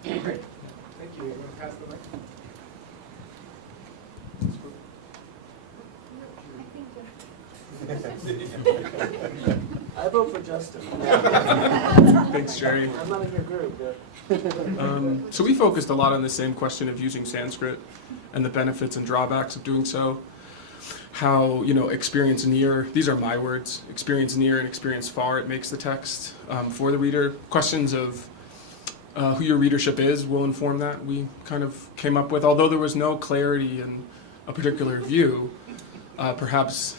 Great. Thank you. You want to pass the mic? I vote for Justin. Thanks, Jerry. I'm not in your group. So we focused a lot on the same question of using Sanskrit and the benefits and drawbacks of doing so. How, experience near, these are my words, experience near and experience far, it makes the text for the reader. Questions of who your readership is will inform that. We kind of came up with, although there was no clarity in a particular view, perhaps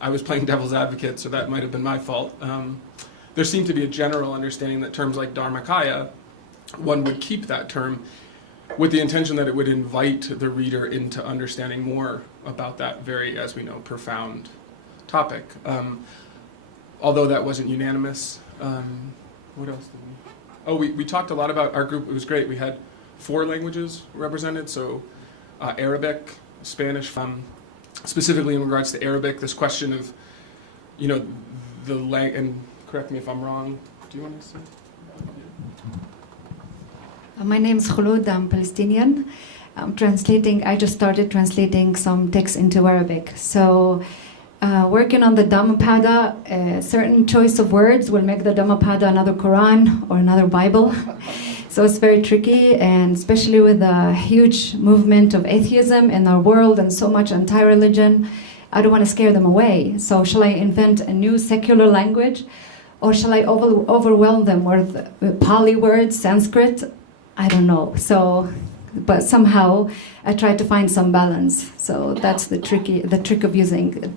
I was playing devil's advocate, so that might have been my fault. There seemed to be a general understanding that terms like Dharmakaya, one would keep that term with the intention that it would invite the reader into understanding more about that very, as we know, profound topic. Although that wasn't unanimous. What else did we? Oh, we talked a lot about our group. It was great. We had 4 languages represented, so Arabic, Spanish, specifically in regards to Arabic, this question of, and correct me if I'm wrong. Do you want to say? My name is Khulud, I'm Palestinian. I just started translating some texts into Arabic. So working on the Dhammapada, a certain choice of words will make the Dhammapada another Quran or another Bible. So it's very tricky, and especially with the huge movement of atheism in our world and so much anti-religion, I don't want to scare them away. So shall I invent a new secular language, or shall I overwhelm them with Pali words, Sanskrit? I don't know. So, but somehow I try to find some balance. So that's the trick of using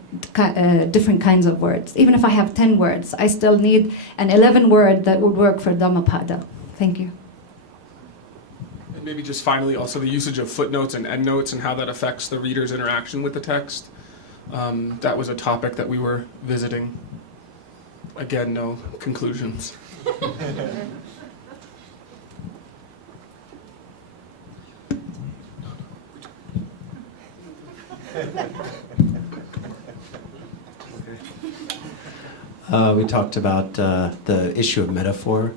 different kinds of words. Even if I have 10 words, I still need an 11 word that would work for Dhammapada. Thank you. And maybe just finally also the usage of footnotes and endnotes and how that affects the reader's interaction with the text. That was a topic that we were visiting. Again, no conclusions. We talked about the issue of metaphor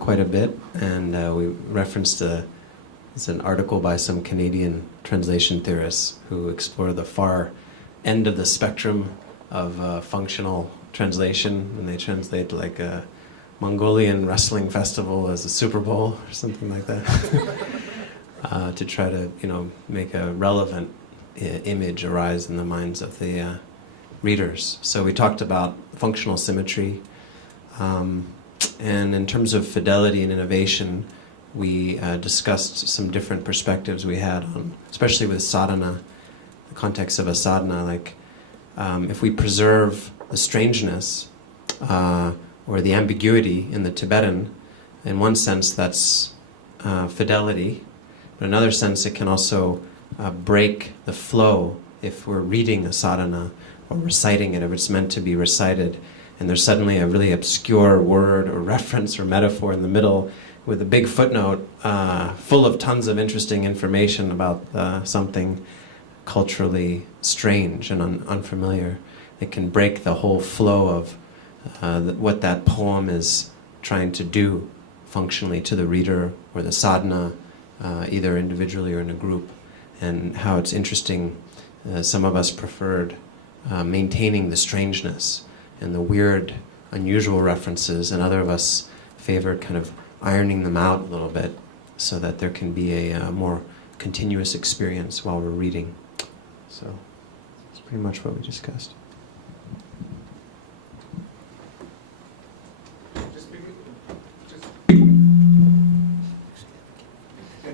quite a bit, and we referenced it's an article by some Canadian translation theorists who explore the far end of the spectrum of functional translation, and they translate like a Mongolian wrestling festival as a Super Bowl or something like that, to try to make a relevant image arise in the minds of the readers. So we talked about functional symmetry, and in terms of fidelity and innovation, we discussed some different perspectives we had on, especially with sadhana, the context of a sadhana, like if we preserve the strangeness or the ambiguity in the Tibetan, in one sense that's fidelity, but in another sense it can also break the flow if we're reading a sadhana or reciting it, if it's meant to be recited, and there's suddenly a really obscure word or reference or metaphor in the middle with a big footnote full of tons of interesting information about something culturally strange and unfamiliar. It can break the whole flow of what that poem is trying to do functionally to the reader or the sadhana, either individually or in a group, and how it's interesting. Some of us preferred maintaining the strangeness and the weird, unusual references, and other of us favored kind of ironing them out a little bit so that there can be a more continuous experience while we're reading. So that's pretty much what we discussed.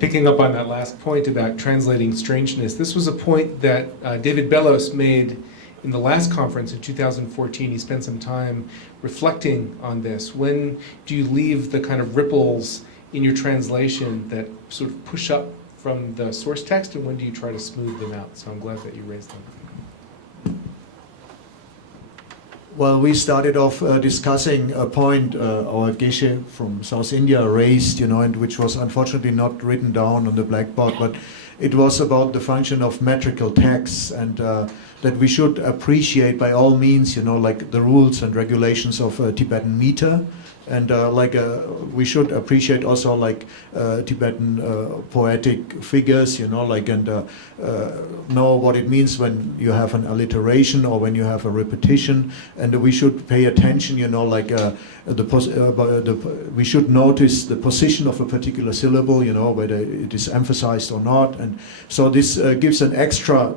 Picking up on that last point about translating strangeness, this was a point that David Bellos made in the last conference in 2014. He spent some time reflecting on this. When do you leave the kind of ripples in your translation that sort of push up from the source text, and when do you try to smooth them out? So I'm glad that you raised them. Well, we started off discussing a point our Geshe from South India raised, and which was unfortunately not written down on the blackboard, but it was about the function of metrical texts, and that we should appreciate by all means, like the rules and regulations of Tibetan meter, and we should appreciate also like Tibetan poetic figures, and know what it means when you have an alliteration or when you have a repetition, and we should pay attention, we should notice the position of a particular syllable, whether it is emphasized or not, and so this gives an extra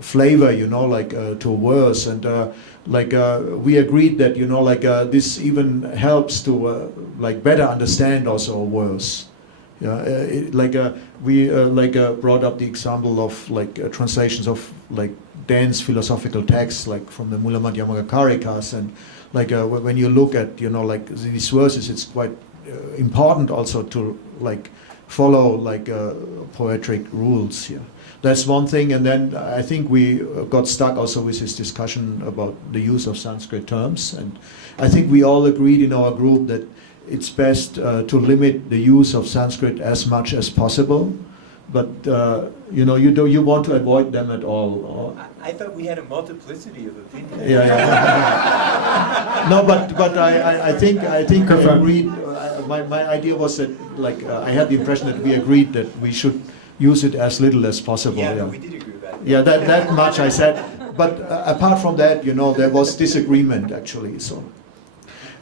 flavor, to a verse, and we agreed that this even helps to better understand also a verse. We brought up the example of translations of dense philosophical texts from the Mula Madhyamaka Karikas, and when you look at these verses, it's quite important also to follow poetic rules here. That's one thing, and then I think we got stuck also with this discussion about the use of Sanskrit terms, and I think we all agreed in our group that it's best to limit the use of Sanskrit as much as possible, but you want to avoid them at all. I thought we had a multiplicity of opinions. Yeah. No, but I think we agreed. My idea was that I had the impression that we agreed that we should use it as little as possible. Yeah, we did agree with that. Yeah, that much I said. But apart from that, there was disagreement actually. So,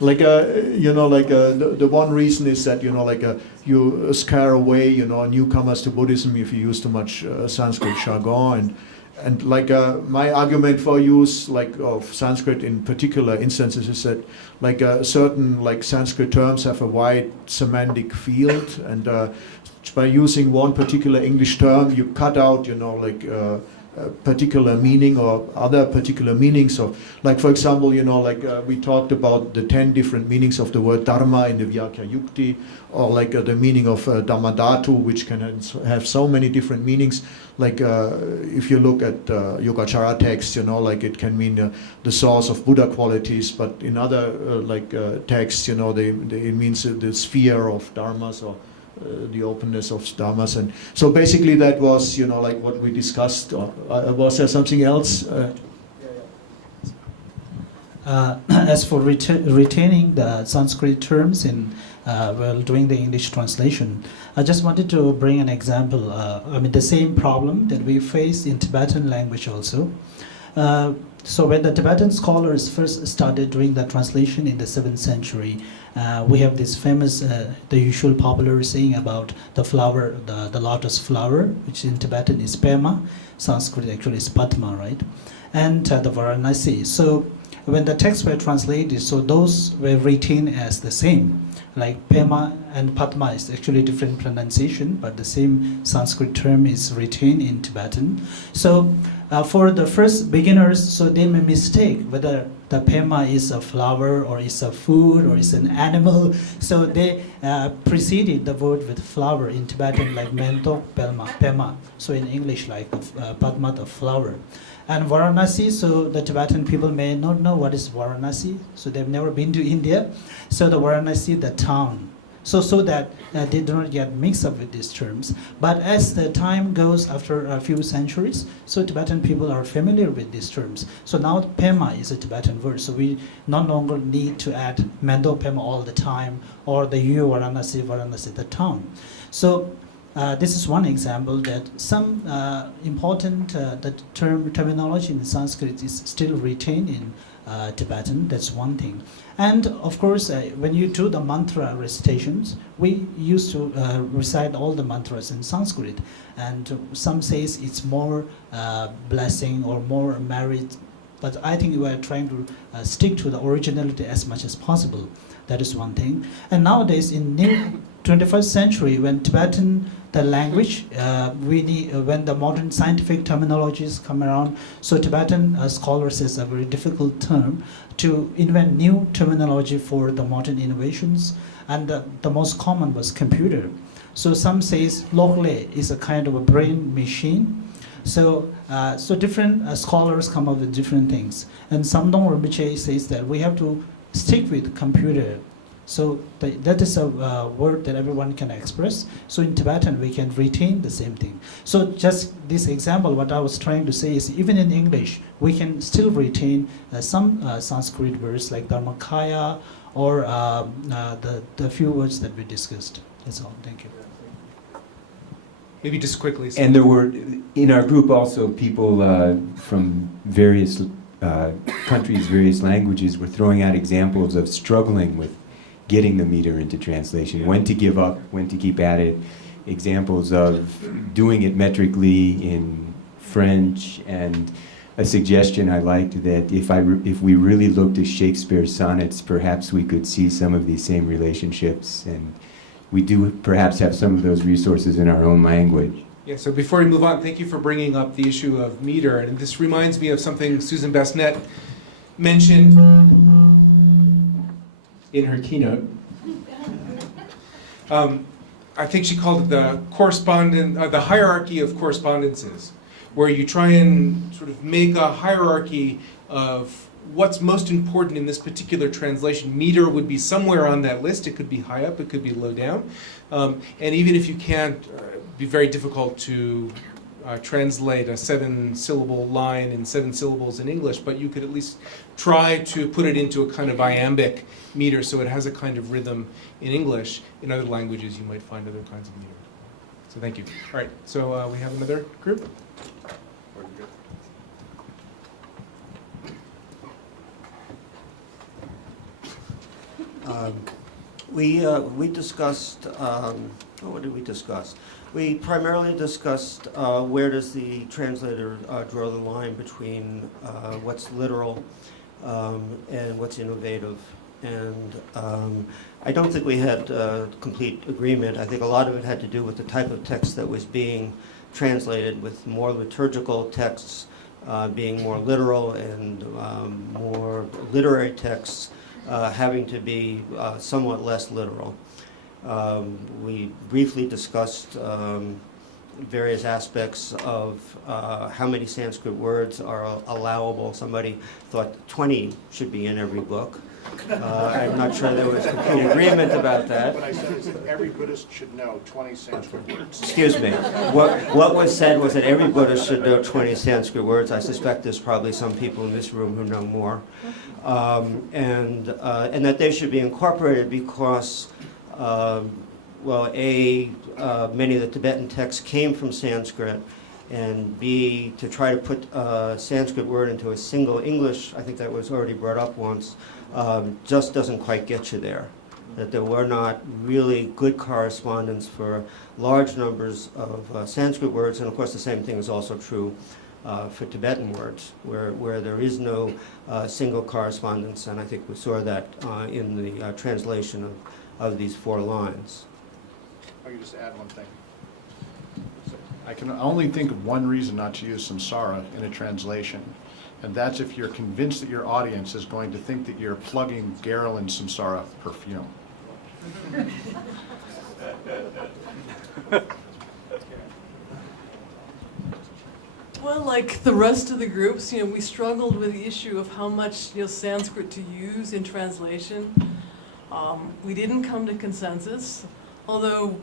The one reason is that you scare away newcomers to Buddhism if you use too much Sanskrit jargon, and my argument for use of Sanskrit in particular instances is that certain Sanskrit terms have a wide semantic field, and by using one particular English term you cut out a particular meaning or other particular meanings of, for example, we talked about the 10 different meanings of the word dharma in the Vyakya Yukti, or the meaning of dhammadhatu, which can have so many different meanings. If you look at Yogacara texts, it can mean the source of Buddha qualities, but in other texts, it means the sphere of dharmas, or the openness of dharmas. And so basically that was what we discussed. Was there something else? As for retaining the Sanskrit terms in doing the English translation, I just wanted to bring an example. The same problem that we face in Tibetan language also. So when the Tibetan scholars first started doing the translation in the 7th century, we have this famous, the usual popular saying about the flower, the lotus flower, which in Tibetan is Pema, Sanskrit actually is Padma, right? And the Varanasi. So when the texts were translated, so those were retained as the same. Like Pema and Padma is actually different pronunciation, but the same Sanskrit term is retained in Tibetan. So for the first beginners, so they may mistake whether the Pema is a flower or is a food or is an animal. So they preceded the word with flower in Tibetan like Mento, Pema. So in English like Padma, the flower. And Varanasi, so the Tibetan people may not know what is Varanasi, so they've never been to India. So the Varanasi, the town. So that they do not get mixed up with these terms. But as the time goes, after a few centuries, so Tibetan people are familiar with these terms. So now Pema is a Tibetan word, so we no longer need to add Mendo Pema all the time, or the Yu Varanasi, the town. So this is one example that some important the terminology in Sanskrit is still retained in Tibetan. That's one thing. And of course, when you do the mantra recitations, we used to recite all the mantras in Sanskrit. And some says it's more blessing or more merit. But I think we are trying to stick to the originality as much as possible. That is one thing. And nowadays, in new 21st century, when Tibetan, the language, we need, when the modern scientific terminologies come around, so Tibetan scholars says a very difficult term to invent new terminology for the modern innovations, and the most common was computer. So some says Lokle is a kind of a brain machine. So different scholars come up with different things. And Samdong Rinpoche says that we have to stick with computer. So that is a word that everyone can express. So in Tibetan, we can retain the same thing. So just this example, what I was trying to say is even in English, we can still retain some Sanskrit words like Dharmakaya or the few words that we discussed. That's all. Thank you. Maybe just quickly. And there were, in our group also, people from various countries, various languages were throwing out examples of struggling with getting the meter into translation, when to give up, when to keep at it, examples of doing it metrically in French, and a suggestion I liked that if we really looked at Shakespeare's sonnets, perhaps we could see some of these same relationships, and we do perhaps have some of those resources in our own language. Yeah, so before we move on, thank you for bringing up the issue of meter, and this reminds me of something Susan Bassnett mentioned in her keynote. I think she called it the hierarchy of correspondences, where you try and sort of make a hierarchy of what's most important in this particular translation. Meter would be somewhere on that list. It could be high up, it could be low down. And even if you can't, it'd be very difficult to translate a 7-syllable line in 7 syllables in English, but you could at least try to put it into a kind of iambic meter so it has a kind of rhythm in English. In other languages, you might find other kinds of meter. So thank you. All right, so we have another group. We discussed, what did we discuss? We primarily discussed where does the translator draw the line between what's literal and what's innovative. And I don't think we had complete agreement. I think a lot of it had to do with the type of text that was being translated, with more liturgical texts being more literal and more literary texts having to be somewhat less literal. We briefly discussed various aspects of how many Sanskrit words are allowable. Somebody thought 20 should be in every book. I'm not sure there was complete agreement about that. What I said is that every Buddhist should know 20 Sanskrit words. Excuse me. What was said was that every Buddhist should know 20 Sanskrit words. I suspect there's probably some people in this room who know more. And that they should be incorporated because, well, A, many of the Tibetan texts came from Sanskrit, and B, to try to put a Sanskrit word into a single English, I think that was already brought up once, just doesn't quite get you there. That there were not really good correspondence for large numbers of Sanskrit words, and of course the same thing is also true for Tibetan words, where there is no single correspondence, and I think we saw that in the translation of these 4 lines. I can just add one thing. I can only think of one reason not to use samsara in a translation, and that's if you're convinced that your audience is going to think that you're plugging Garland Samsara perfume. Well, like the rest of the groups, we struggled with the issue of how much Sanskrit to use in translation. We didn't come to consensus, although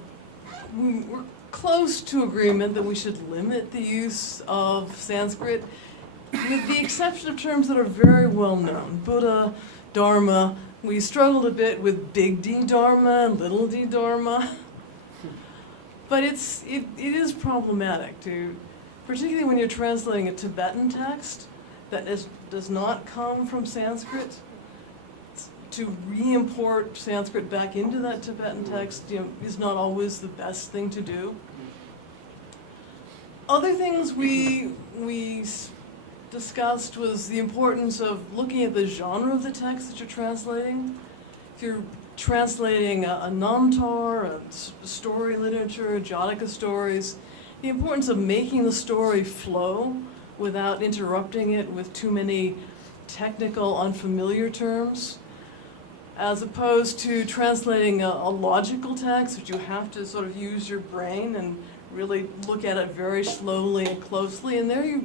we're close to agreement that we should limit the use of Sanskrit, with the exception of terms that are very well known. Buddha, Dharma. We struggled a bit with big D Dharma, little d Dharma. But it is problematic particularly when you're translating a Tibetan text that does not come from Sanskrit. To re-import Sanskrit back into that Tibetan text is not always the best thing to do. Other things we discussed was the importance of looking at the genre of the text that you're translating. If you're translating a Namtar, a story literature, Jataka stories, the importance of making the story flow without interrupting it with too many technical, unfamiliar terms, as opposed to translating a logical text, which you have to sort of use your brain and really look at it very slowly and closely. And there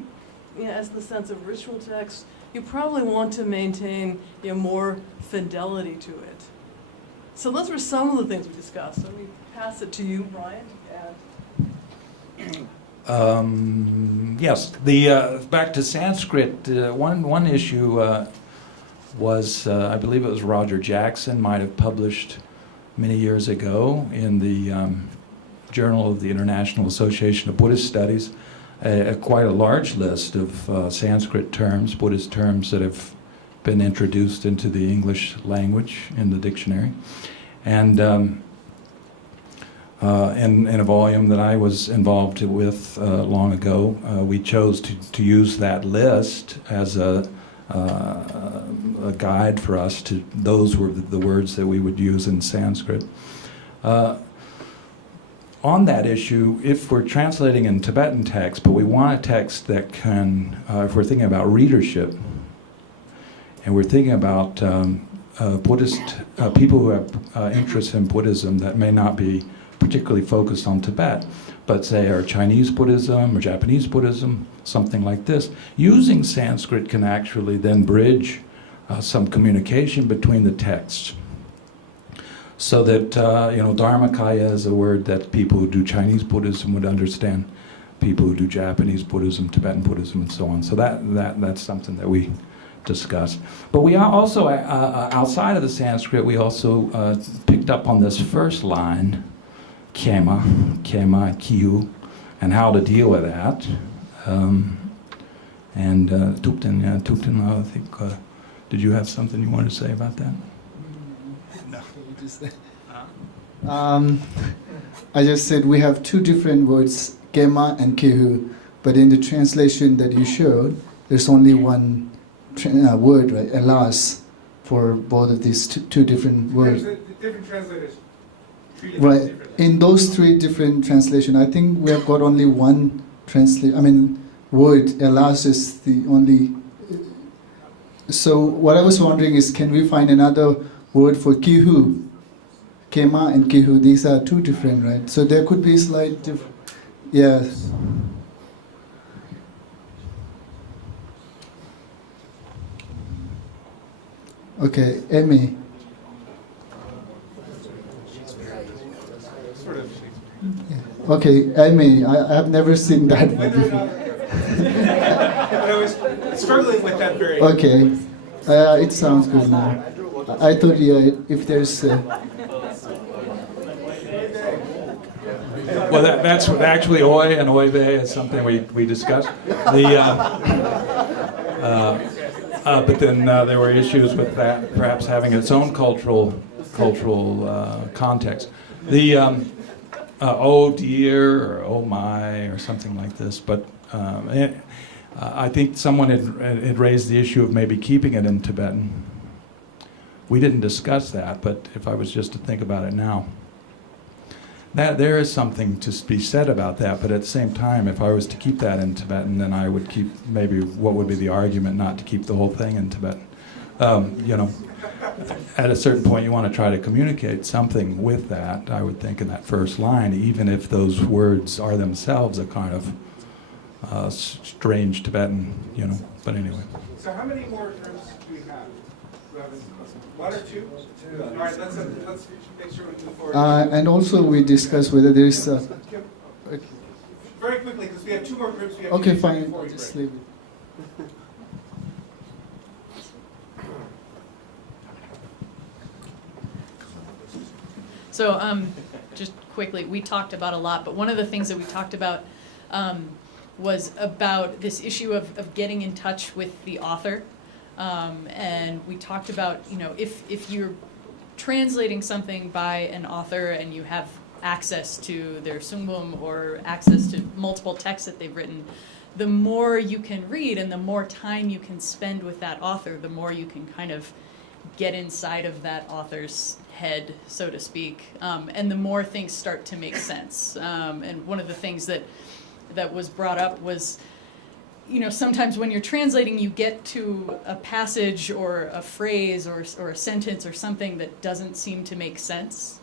as the sense of ritual text, you probably want to maintain more fidelity to it. So those were some of the things we discussed. Let me pass it to you, Brian. Yes, back to Sanskrit, one issue was, I believe it was Roger Jackson might have published many years ago in the Journal of the International Association of Buddhist Studies, quite a large list of Sanskrit terms, Buddhist terms that have been introduced into the English language in the dictionary. And in a volume that I was involved with long ago, we chose to use that list as a guide for us to, those were the words that we would use in Sanskrit. On that issue, if we're translating in Tibetan text, but we want a text that can, if we're thinking about readership, and we're thinking about Buddhist people who have interests in Buddhism that may not be particularly focused on Tibet, but say are Chinese Buddhism or Japanese Buddhism, something like this, using Sanskrit can actually then bridge some communication between the texts. So that, Dharmakaya is a word that people who do Chinese Buddhism would understand, people who do Japanese Buddhism, Tibetan Buddhism, and so on. So that's something that we discussed. But we are also, outside of the Sanskrit, we also picked up on this first line, kema, kiu, and how to deal with that. Tupten, I think, did you have something you wanted to say about that? I just said we have two different words, Kema and Kehu, but in the translation that you showed, there's only one word, right? Alas, for both of these two different words. The different translators treat it Right. differently. In those three different translations, I think we have got only one word. Alas is the only. So what I was wondering is, can we find another word for Kihu? Kema and Kihu, these are two different, right? So there could be slight difference. Yes. Okay, Emmy. Sort of Shakespeare. Okay, Emmy, I have never seen that one Whether or before. not, but I was struggling with that very. Okay, it sounds good now. I thought, if there's... Well, that's actually oi and oive is something we discussed. But then there were issues with that perhaps having its own cultural context. The oh dear or oh my or something like this. But I think someone had raised the issue of maybe keeping it in Tibetan. We didn't discuss that, but if I was just to think about it now. That there is something to be said about that, but at the same time, if I was to keep that in Tibetan, then I would keep maybe what would be the argument not to keep the whole thing in Tibetan. At a certain point, you want to try to communicate something with that. I would think in that first line, even if those words are themselves a kind of strange Tibetan, But anyway. So how many more terms do we have? One or two? All right, let's make sure we move forward. and also we discussed whether there is... Very quickly, because we have two more groups. We have Okay, to fine, before we just break. leave it. So just quickly, we talked about a lot, but one of the things that we talked about was about this issue of getting in touch with the author. And we talked about, if you're translating something by an author and you have access to their sungbum or access to multiple texts that they've written, the more you can read and the more time you can spend with that author, the more you can kind of get inside of that author's head, so to speak, and the more things start to make sense. And one of the things that was brought up was, sometimes when you're translating, you get to a passage or a phrase or a sentence or something that doesn't seem to make sense.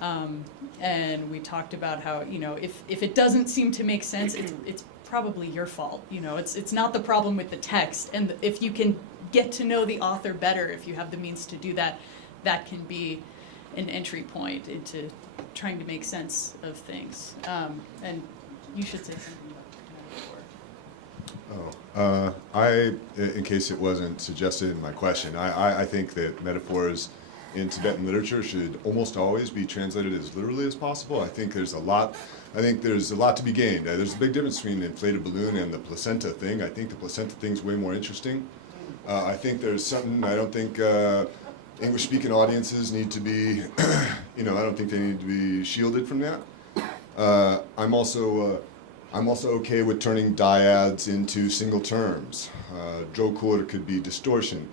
And we talked about how, if it doesn't seem to make sense, it's probably your fault. It's not the problem with the text. And if you can get to know the author better, if you have the means to do that, that can be an entry point into trying to make sense of things. And you should say something about that before. In case it wasn't suggested in my question, I think that metaphors in Tibetan literature should almost always be translated as literally as possible. I think there's a lot to be gained. There's a big difference between the inflated balloon and the placenta thing. I think the placenta thing's way more interesting. I think there's something, I don't think English-speaking audiences need to be, I don't think they need to be shielded from that. I'm also okay with turning dyads into single terms. Jokur could be distortion.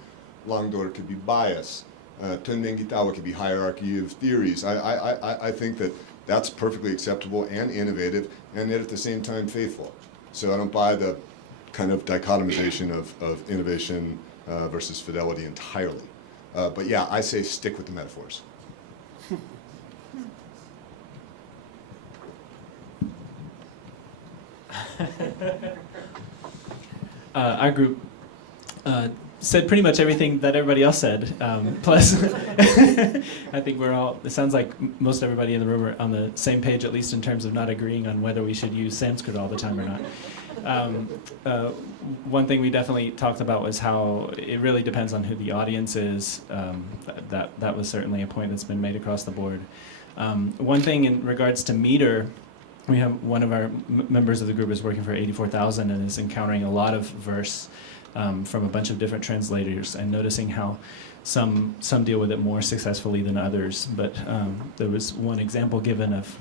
Langdor could be bias. Tunmengitawa could be hierarchy of theories. I think that's perfectly acceptable and innovative, and yet at the same time faithful. So I don't buy the kind of dichotomization of innovation versus fidelity entirely. But yeah, I say stick with the metaphors. Our group said pretty much everything that everybody else said. Plus, I think it sounds like most everybody in the room are on the same page, at least in terms of not agreeing on whether we should use Sanskrit all the time or not. One thing we definitely talked about was how it really depends on who the audience is. That was certainly a point that's been made across the board. One thing in regards to meter, we have one of our members of the group is working for 84,000 and is encountering a lot of verse from a bunch of different translators and noticing how some deal with it more successfully than others. But there was one example given of,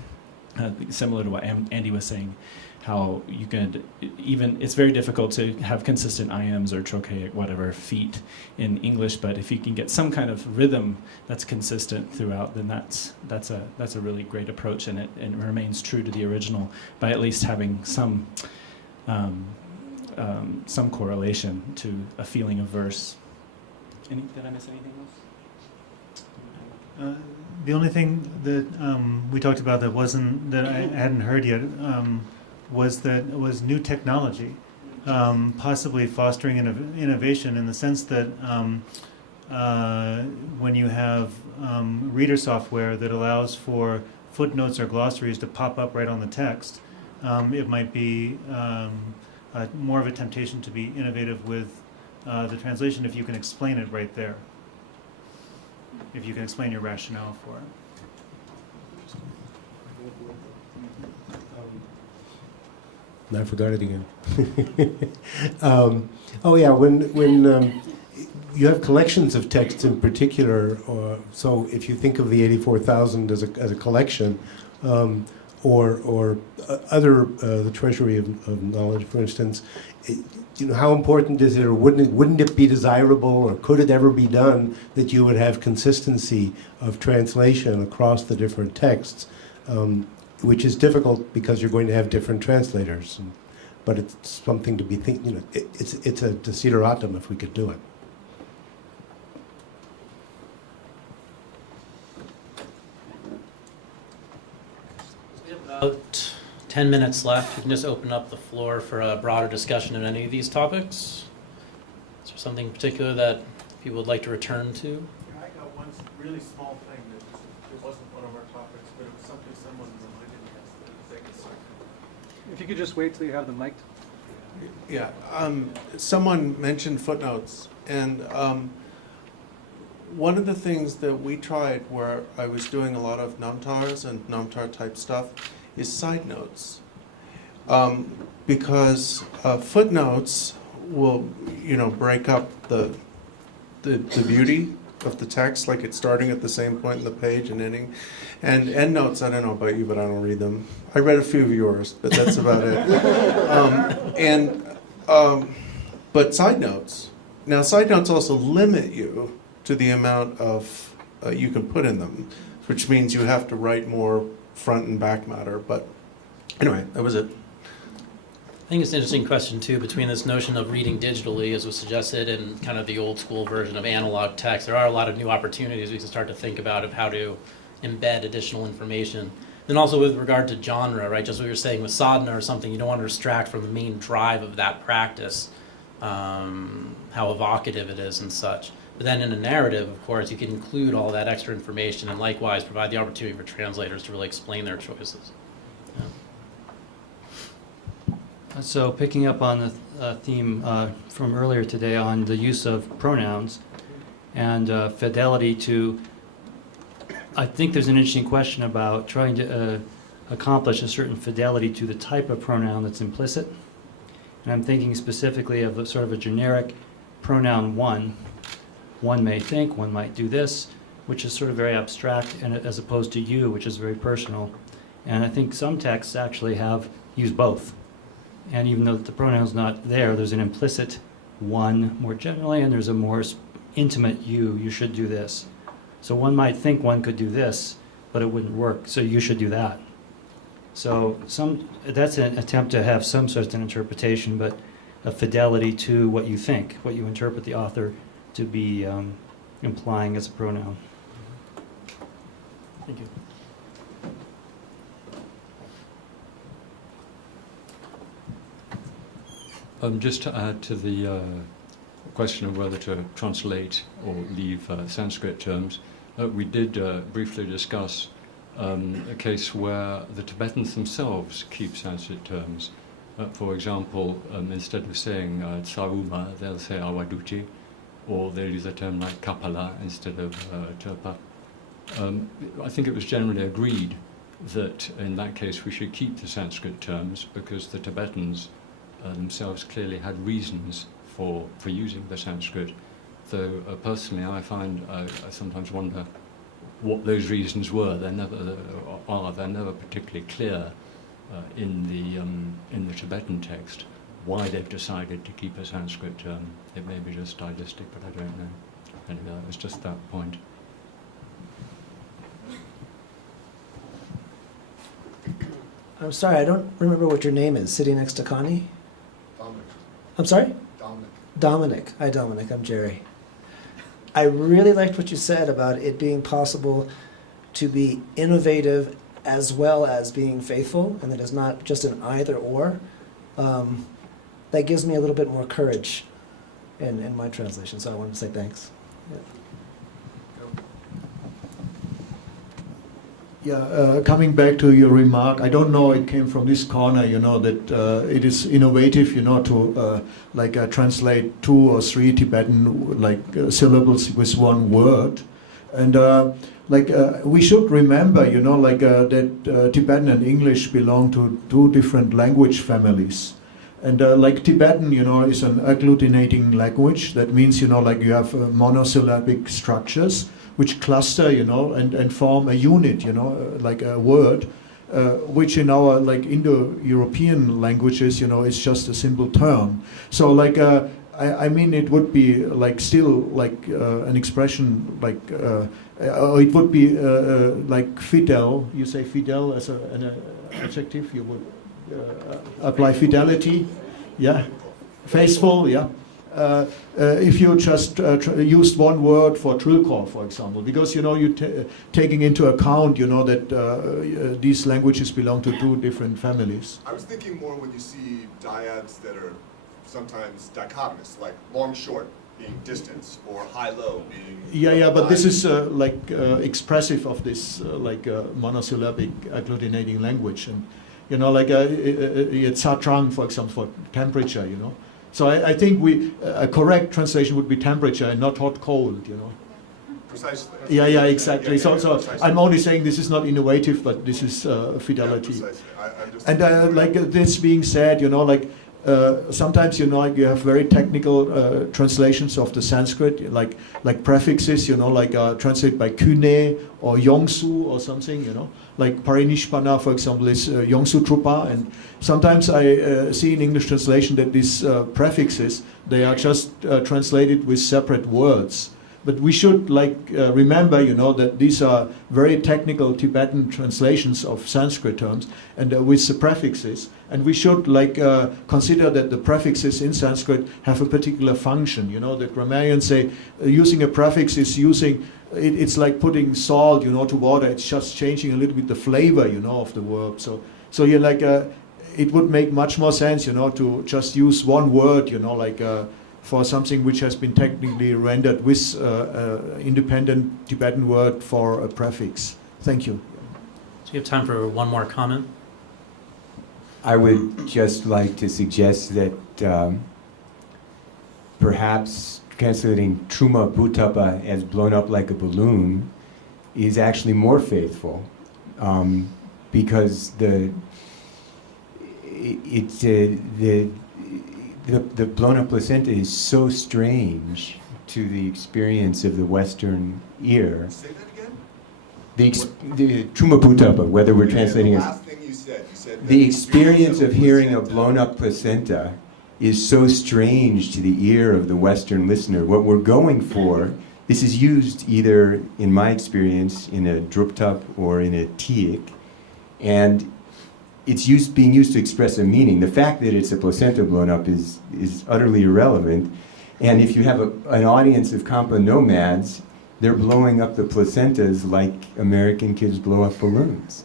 similar to what Andy was saying, how you could it's very difficult to have consistent iams or trochaic whatever feet in English, but if you can get some kind of rhythm that's consistent throughout, then that's a really great approach, and it remains true to the original by at least having some correlation to a feeling of verse. Did I miss anything else? The only thing that we talked about that I hadn't heard yet was new technology, possibly fostering innovation in the sense that when you have reader software that allows for footnotes or glossaries to pop up right on the text, it might be more of a temptation to be innovative with the translation if you can explain it right there. If you can explain your rationale for it. I forgot it again. When you have collections of texts in particular, so if you think of the 84,000 as a collection, or other the treasury of knowledge, for instance, how important is it, or wouldn't it be desirable, or could it ever be done that you would have consistency of translation across the different texts? Which is difficult because you're going to have different translators, but it's something to be it's a desideratum if we could do it. We have about 10 minutes left. We can just open up the floor for a broader discussion of any of these topics. Is there something in particular that people would like to return to? I got one really small thing that it wasn't one of our topics, but it was something someone reminded me of. Take a second. If you could just wait till you have the mic. Yeah, someone mentioned footnotes, and one of the things that we tried where I was doing a lot of namtars and namtar type stuff is side notes, because footnotes will break up the beauty of the text, like it's starting at the same point in the page and ending. And endnotes, I don't know about you, but I don't read them. I read a few of yours, but that's about it. But side notes. Now, side notes also limit you to the amount of you can put in them, which means you have to write more front and back matter. But anyway, that was it. I think it's an interesting question, too, between this notion of reading digitally, as was suggested, and kind of the old school version of analog text. There are a lot of new opportunities we can start to think about of how to embed additional information. Then also with regard to genre, right, just what you were saying with sadhana or something, you don't want to distract from the main drive of that practice, how evocative it is and such. But then in a narrative, of course, you can include all that extra information and likewise provide the opportunity for translators to really explain their choices. So picking up on the theme from earlier today on the use of pronouns and fidelity to, I think there's an interesting question about trying to accomplish a certain fidelity to the type of pronoun that's implicit. And I'm thinking specifically of sort of a generic pronoun one. One may think, one might do this, which is sort of very abstract, and as opposed to you, which is very personal. And I think some texts actually use both. And even though the pronoun's not there, there's an implicit one more generally, and there's a more intimate you should do this. So one might think one could do this, but it wouldn't work, so you should do that. So that's an attempt to have some sort of an interpretation, but a fidelity to what you think, what you interpret the author to be implying as a pronoun. Thank you. Just to add to the question of whether to translate or leave Sanskrit terms, we did briefly discuss a case where the Tibetans themselves keep Sanskrit terms. For example, instead of saying tsaruma, they'll say awaduchi, or they'll use a term like kapala instead of turpa. I think it was generally agreed that in that case we should keep the Sanskrit terms because the Tibetans themselves clearly had reasons for using the Sanskrit. Though personally, I find I sometimes wonder what those reasons were. They're never particularly clear in the Tibetan text why they've decided to keep a Sanskrit term. It may be just stylistic, but I don't know. Anyway, it's just that point. I'm sorry, I don't remember what your name is, sitting next to Connie? Dominic. I'm sorry? Dominic. Dominic. Hi, Dominic. I'm Jerry. I really liked what you said about it being possible to be innovative as well as being faithful, and that it's not just an either or. That gives me a little bit more courage in my translation, so I wanted to say thanks. Yeah, coming back to your remark, I don't know, it came from this corner, that it is innovative, to translate 2 or 3 Tibetan syllables with one word. And we should remember, that Tibetan and English belong to 2 different language families. And Tibetan, is an agglutinating language. That means, you have monosyllabic structures which cluster, and form a unit, like a word, which in our Indo-European languages, is just a simple term. So I mean, it would be still an expression it would be fidel. You say fidel as an adjective. You would apply fidelity. Yeah, faithful. Yeah. If you just used one word for Trilkor, for example, because you're taking into account that these languages belong to 2 different families. I was thinking more when you see dyads that are sometimes dichotomous, like long-short being distance or high-low being... Yeah, but this is expressive of this monosyllabic agglutinating language. And, Tsadra, for example, for temperature, So I think a correct translation would be temperature and not hot, cold, Precisely. Yeah, exactly. Yeah, so precisely. I'm only saying this is not innovative, but this is fidelity. Yeah, precisely. And this being said, sometimes you have very technical translations of the Sanskrit, like prefixes, translated by Kune or Yongsu or something, like Parinishpana, for example, is Yongsu Trupa, and sometimes I see in English translation that these prefixes, they are just translated with separate words. But we should remember, that these are very technical Tibetan translations of Sanskrit terms, and with the prefixes. And we should consider that the prefixes in Sanskrit have a particular function. The grammarians say using a prefix is using. It's like putting salt, to water. It's just changing a little bit the flavor, of the verb. So it would make much more sense, to just use one word, for something which has been technically rendered with independent Tibetan word for a prefix. Thank you. So you have time for one more comment? I would just like to suggest that perhaps translating Truma Bhutapa as blown up like a balloon is actually more faithful, because the blown up placenta is so strange to the experience of the Western ear. Say that again? The Truma Bhutapa, whether we're translating the as... last thing you said The experience of hearing a blown up placenta is so strange to the ear of the Western listener. What we're going for, this is used either, in my experience, in a druptup or in a tiik, and it's being used to express a meaning. The fact that it's a placenta blown up is utterly irrelevant. And if you have an audience of Kampa nomads, they're blowing up the placentas like American kids blow up balloons.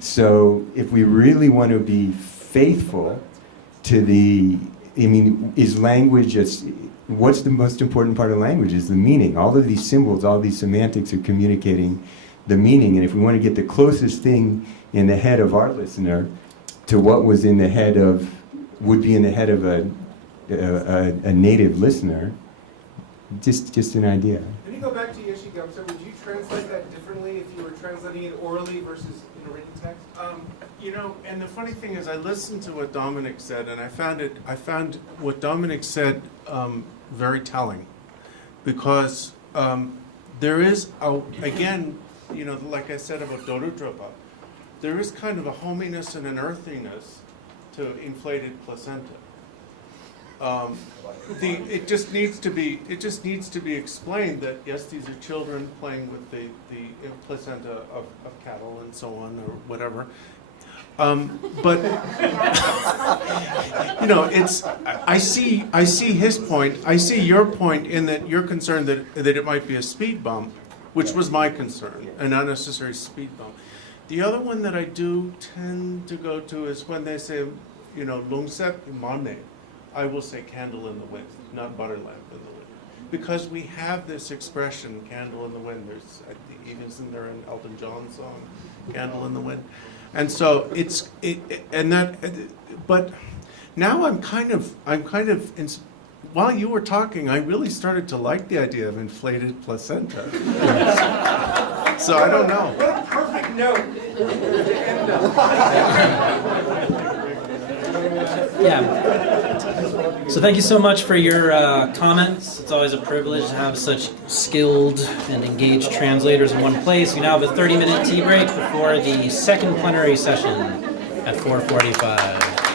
So if we really want to be faithful to is language what's the most important part of language is the meaning. All of these symbols, all these semantics are communicating the meaning. And if we want to get the closest thing in the head of our listener to what would be in the head of a native listener, just an idea. Let me go back to Yeshigam. So would you translate that differently if you were translating it orally versus in a written text? You know, and the funny thing is, I listened to what Dominic said, and I found what Dominic said very telling, because there is, again, you know, like I said about Dorudrapa, there is kind of a hominess and an earthiness to inflated placenta. It just needs to be explained that yes, these are children playing with the placenta of cattle and so on or whatever. But you know, it's I see his point. I see your point in that you're concerned that it might be a speed bump, which was my concern, an unnecessary speed bump. The other one that I do tend to go to is when they say, you know, lungset mane. I will say candle in the wind, not butter lamp in the wind. Because we have this expression, candle in the wind. There's, I think, isn't there an Elton John song, Candle in the Wind? And so but now I'm kind of, while you were talking, I really started to like the idea of inflated placenta. So I don't know. What a perfect note to end on. Yeah. So thank you so much for your comments. It's always a privilege to have such skilled and engaged translators in one place. We now have a 30-minute tea break before the second plenary session at 4:45.